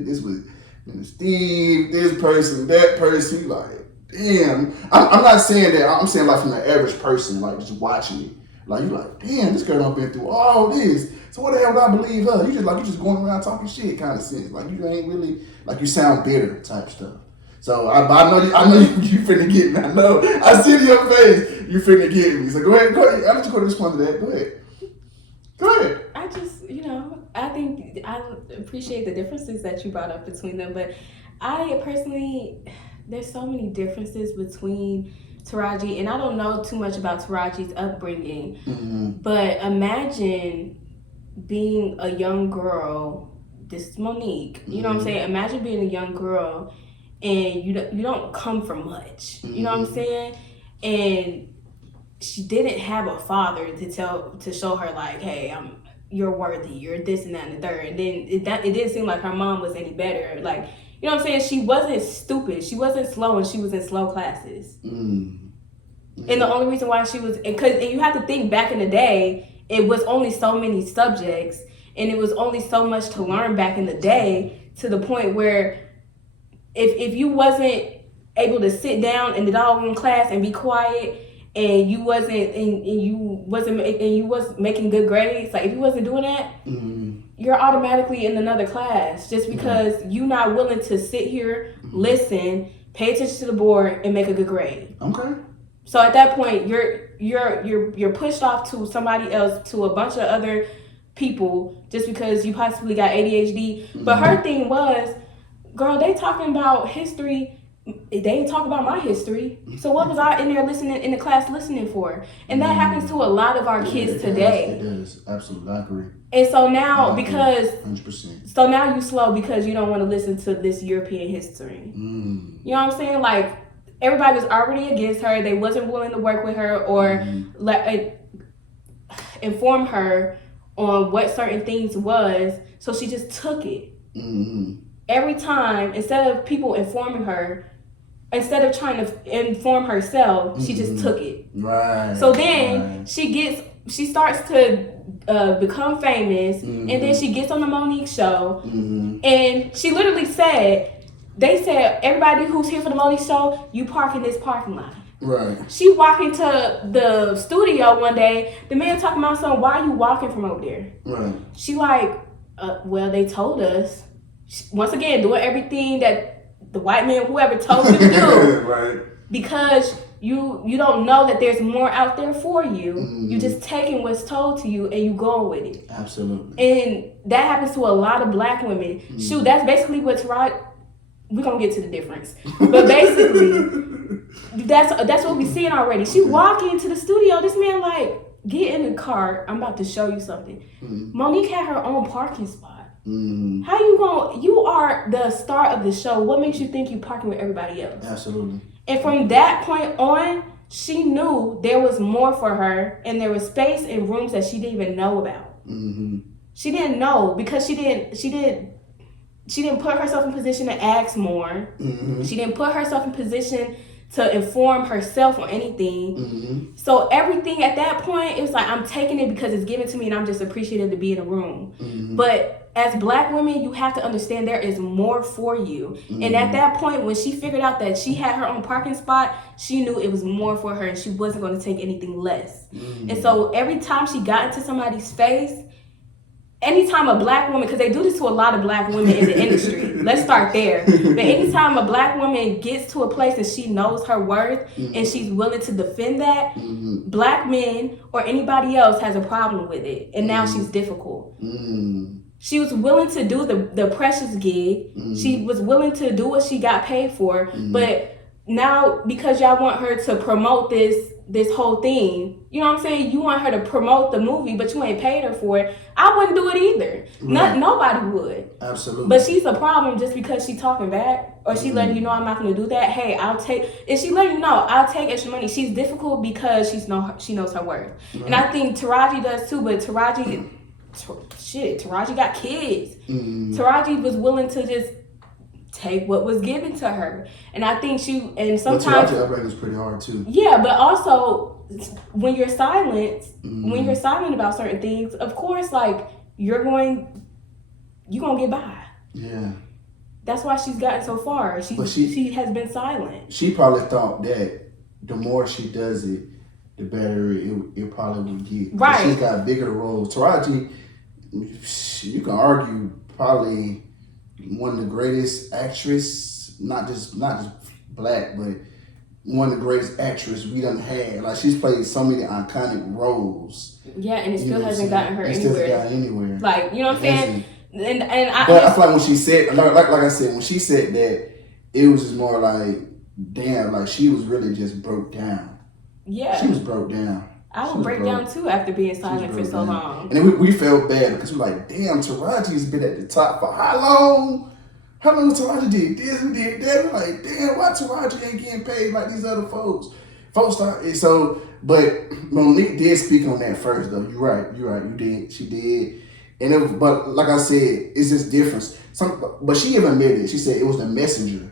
and Steve, this person, that person. You like, damn. I'm not saying that. I'm saying like from the average person, like just watching it. Like you like, damn, this girl done been through all this. So what the hell would I believe her? You just going around talking shit kind of sense. Like you ain't really like you sound bitter type stuff. So I know you finna get me. I know. I see it in your face. You finna get me. So go ahead. I'll let you go to respond to that. Go ahead. I just, I think I appreciate the differences that you brought up between them, but I personally, there's so many differences between Taraji, and I don't know too much about Taraji's upbringing, but imagine being a young girl. This is Monique. You know what I'm saying? Imagine being a young girl, and you don't come from much. You know what I'm saying? And she didn't have a father to show her like, hey, you're worthy, you're this and that and the third. And then it didn't seem like her mom was any better. Like, you know what I'm saying? She wasn't stupid. She wasn't slow, and she was in slow classes. And the only reason why she was, and you have to think back in the day, it was only so many subjects, and it was only so much to learn back in the day, to the point where if you wasn't able to sit down in the doggone class and be quiet, and you was making good grades, like if you wasn't doing that, you're automatically in another class, just because you're not willing to sit here, listen, pay attention to the board, and make a good grade. Okay. So at that point, you're pushed off to somebody else, to a bunch of other people, just because you possibly got ADHD. But her thing was, girl, they talking about history. They ain't talking about my history. So what was I in there listening, in the class listening for? And that happens to a lot of our kids today. It does. Absolutely. I agree. And so now, because 100%. So now you slow because you don't want to listen to this European history. You know what I'm saying? Like, everybody was already against her. They wasn't willing to work with her or inform her on what certain things was. So she just took it. Every time, instead of people informing her, instead of trying to inform herself, she just took it. Right. So then she starts to become famous, and then she gets on the Monique show, and she literally they said, everybody who's here for the Monique show, you park in this parking lot. Right. She walked into the studio one day, the man talking about something, why are you walking from over there? Right. She like, well, they told us. Once again, doing everything that the white man, whoever, told you to do. Right. Because you don't know that there's more out there for you. You just taking what's told to you and you going with it. Absolutely. And that happens to a lot of black women. Shoot, that's basically what's right. We're gonna get to the difference. But basically, that's what we're seeing already. She walk into the studio, this man like, get in the car, I'm about to show you something. Monique had her own parking spot. How you are the star of the show. What makes you think you parking with everybody else? Absolutely. And from that point on, she knew there was more for her, and there was space and rooms that she didn't even know about. She didn't know because she didn't put herself in position to ask more. She didn't put herself in position to inform herself on anything. So everything at that point, it was like, I'm taking it because it's given to me and I'm just appreciative to be in a room. But as black women, you have to understand there is more for you. And at that point, when she figured out that she had her own parking spot, she knew it was more for her and she wasn't going to take anything less. And so every time she got into somebody's face, anytime a black woman, because they do this to a lot of black women in the industry. Let's start there. But anytime a black woman gets to a place and she knows her worth and she's willing to defend that, black men or anybody else has a problem with it. And now she's difficult. She was willing to do the Precious gig. She was willing to do what she got paid for. But now, because y'all want her to promote this whole thing, you know what I'm saying? You want her to promote the movie, but you ain't paid her for it. I wouldn't do it either. Nobody would. Absolutely. But she's a problem just because she talking back, or she letting you know I'm not going to do that. Hey, if she letting you know I'll take extra money. She's difficult because she knows her worth. And I think Taraji does too. But Taraji got kids. Taraji was willing to just take what was given to her, and I think sometimes Taraji upbringing is pretty hard too. Yeah, but also when you're silent, about certain things, of course, like you're gonna get by. Yeah. That's why she's gotten so far. She has been silent. She probably thought that the more she does it, the better it probably would get. Right. She's got bigger roles. Taraji, you can argue, probably one of the greatest actress, not just black, but one of the greatest actresses we done had. Like, she's played so many iconic roles. Yeah, and it still hasn't gotten her anywhere. It still hasn't gotten anywhere. Like, you know what I'm saying? And I feel like when she said, like I said, when she said that, it was just more like, damn, like she was really just broke down. Yeah. She was broke down. I would break down too after being silent for so long. And then we felt bad because we're like, damn, Taraji's been at the top for how long? How long Taraji did this and did that? We're like, damn, why Taraji ain't getting paid like these other folks? But Monique did speak on that first, though. You're right. You did. She did. But like I said, it's just difference. But she even admitted it. She said it was the messenger.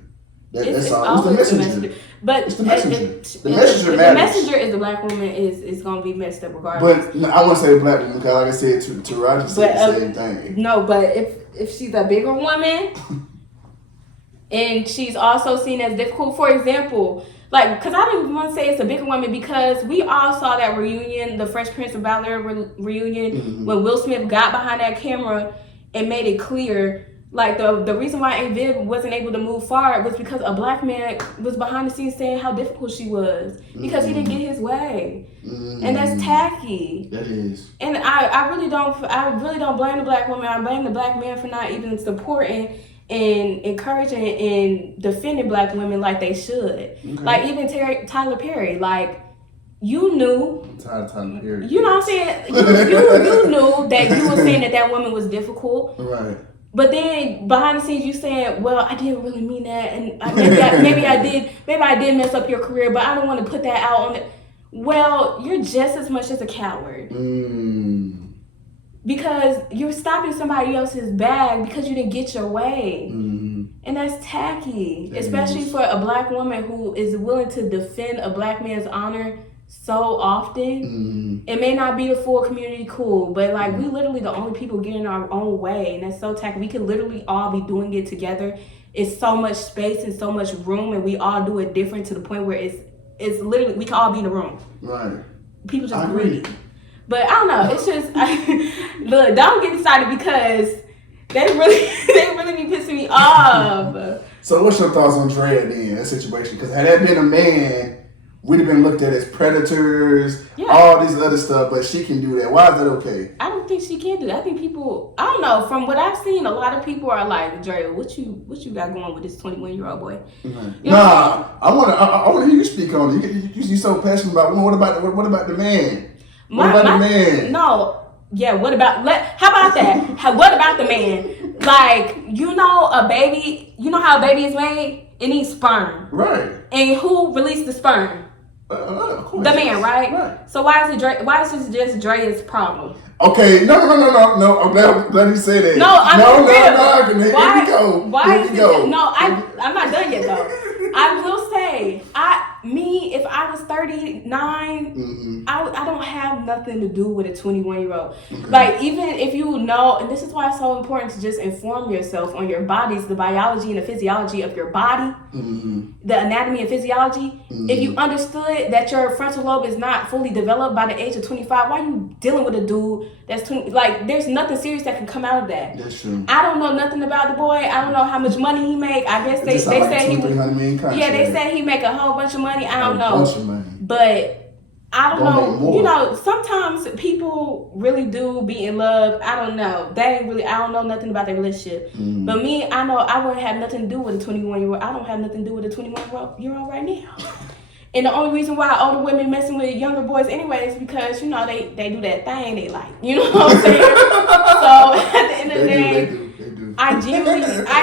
That's all. It was the messenger. But it's the messenger. The messenger matters. The messenger is the black woman is going to be messed up regardless. But no, I want to say black woman because, like I said, Taraji said the same thing. No, but if she's a bigger woman and she's also seen as difficult, for example, like, because I didn't want to say it's a bigger woman because we all saw that reunion, the Fresh Prince of Bel-Air reunion, when Will Smith got behind that camera and made it clear. Like, the reason why Aunt Viv wasn't able to move forward was because a black man was behind the scenes saying how difficult she was because he didn't get his way. And that's tacky. That is. And I really don't blame the black woman. I blame the black man for not even supporting and encouraging and defending black women like they should. Okay. Like, even Tyler Perry, like, you knew. Tyler Perry. You know what I'm saying? You knew that you were saying that woman was difficult. Right. But then behind the scenes, you saying, "Well, I didn't really mean that, and maybe I did mess up your career, but I don't want to put that out on it." Well, you're just as much as a coward because you're stopping somebody else's bag because you didn't get your way, and that's tacky, especially for a black woman who is willing to defend a black man's honor so often. It may not be the full community, cool, but like we literally the only people getting our own way, and that's so tacky. We could literally all be doing it together. It's so much space and so much room, and we all do it different to the point where it's literally we can all be in a room. Right. People just greedy. But I don't know. It's just look, don't get excited because they really be pissing me off. So what's your thoughts on Draya then, that situation? Because had that been a man, we'd have been looked at as predators, all this other stuff, but she can do that. Why is that okay? I don't think she can do that. I think people, I don't know, from what I've seen, a lot of people are like, Draya, what you got going with this 21-year-old boy? Mm-hmm. You know I want to hear you speak on it. You're so passionate about what about the man? What about the man? No. Yeah, what about, how about that? What about the man? Like, you know how a baby is made? It needs sperm. Right. And who released the sperm? Of course. The man, right? So why is this just Draya's problem? Okay, no. I'm glad you say that. No, here we go. Why is it? No, I'm not done yet though. I will say, if I was 39, I don't have nothing to do with a 21-year-old. Okay. Like, even if you know, and this is why it's so important to just inform yourself on your bodies, the biology and the physiology of your body, the anatomy and physiology. If you understood that your frontal lobe is not fully developed by the age of 25, why are you dealing with a dude that's 20? Like, there's nothing serious that can come out of that. That's true. I don't know nothing about the boy. I don't know how much money he make. I guess they say they say he make a whole bunch of money. I don't know. But I don't know. You know, sometimes people really do be in love. I don't know. I don't know nothing about their relationship. But me, I know I wouldn't have nothing to do with a 21-year-old. I don't have nothing to do with a 21-year-old right now. And the only reason why older women messing with younger boys anyway is because, you know, they do that thing they like. You know what I'm saying? So at the end of the day, they do. I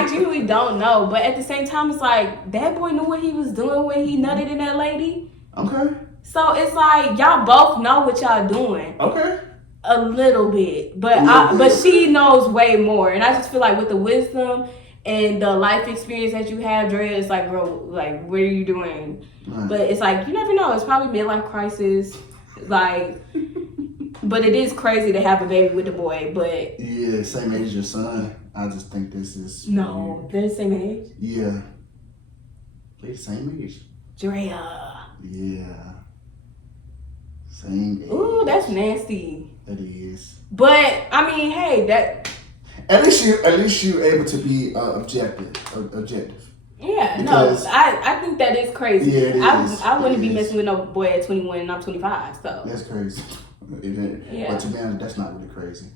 genuinely don't know. But at the same time, it's like, that boy knew what he was doing when he nutted in that lady. Okay. So it's like, y'all both know what y'all doing. Okay. A little bit. But she knows way more. And I just feel like with the wisdom and the life experience that you have, Draya, it's like, girl, like, what are you doing? Right. But it's like, you never know. It's probably midlife crisis. Like, But it is crazy to have a baby with a boy, but... Yeah, same age as your son. I just think this is... No, weird. they're the same age? Yeah. They the same age. Draya. Yeah. Same age. Ooh, that's nasty. That is. But, I mean, hey, that... At least you able to be objective. Yeah, Because, no, I think that is crazy. Yeah, it is. I wouldn't be messing with no boy at 21 and I'm 25, so. That's crazy. Yeah. But to be honest, that's not really crazy.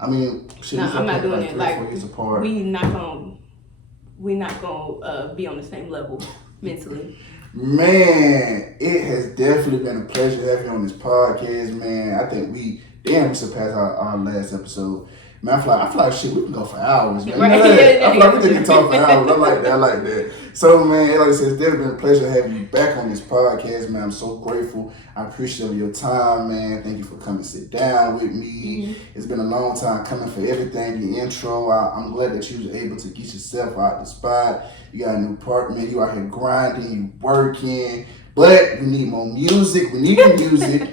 I mean, shit, No, we I'm not doing like it. 3 or Like, 4 years apart. we not gonna be on the same level mentally. Man, it has definitely been a pleasure having you on this podcast, man. I think we surpassed our last episode. Man, I feel like shit, we can go for hours, man. Right. You know that? I feel like we can talk for hours. I like that. So, man, like I said, it's definitely been a pleasure having you back on this podcast, man. I'm so grateful. I appreciate your time, man. Thank you for coming to sit down with me. Mm-hmm. It's been a long time coming for everything, the intro. I'm glad that you was able to get yourself out the spot. You got a new apartment. You out here grinding. You working. But we need more music. We need the music.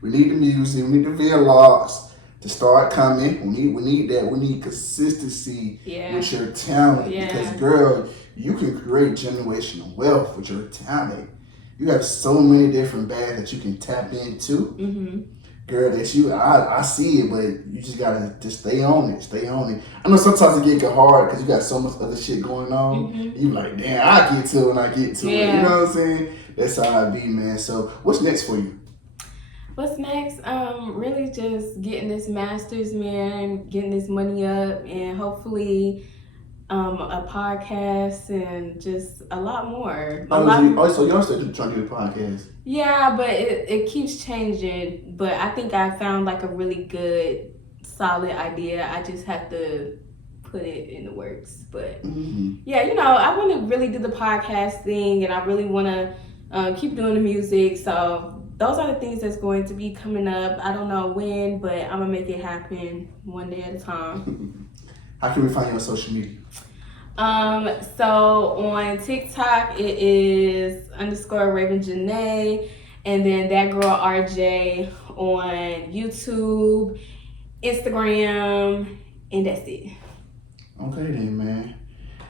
We need the music. We need the vlogs to start coming. We need that. We need consistency with your talent. Yeah. Because, girl, you can create generational wealth with your talent. You have so many different bags that you can tap into. Mm-hmm. Girl, I see it, but you just gotta just stay on it. I know sometimes it get hard because you got so much other shit going on. Mm-hmm. You like, damn, I get to it when I get to it. You know what I'm saying? That's how I be, man. So what's next for you? What's next? Really just getting this master's, man, getting this money up, and hopefully a podcast and just a lot more. So you're still trying to do the podcast? Yeah, but it keeps changing. But I think I found like a really good, solid idea. I just have to put it in the works. But yeah, I want to really do the podcast thing, and I really want to keep doing the music. So those are the things that's going to be coming up. I don't know when, but I'm gonna make it happen one day at a time. How can we find you on social media? So on TikTok it is _Raven Janae, and then that girl RJ on YouTube, Instagram, and that's it. Okay then, man.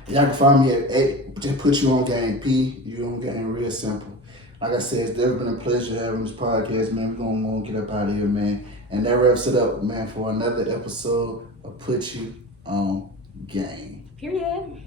Y'all can find me at just put you on game P. You on game real simple. Like I said, it's never been a pleasure having this podcast, man. We're gonna get up out of here, man. And that wraps it up, man, for another episode of Put You on Game. Period.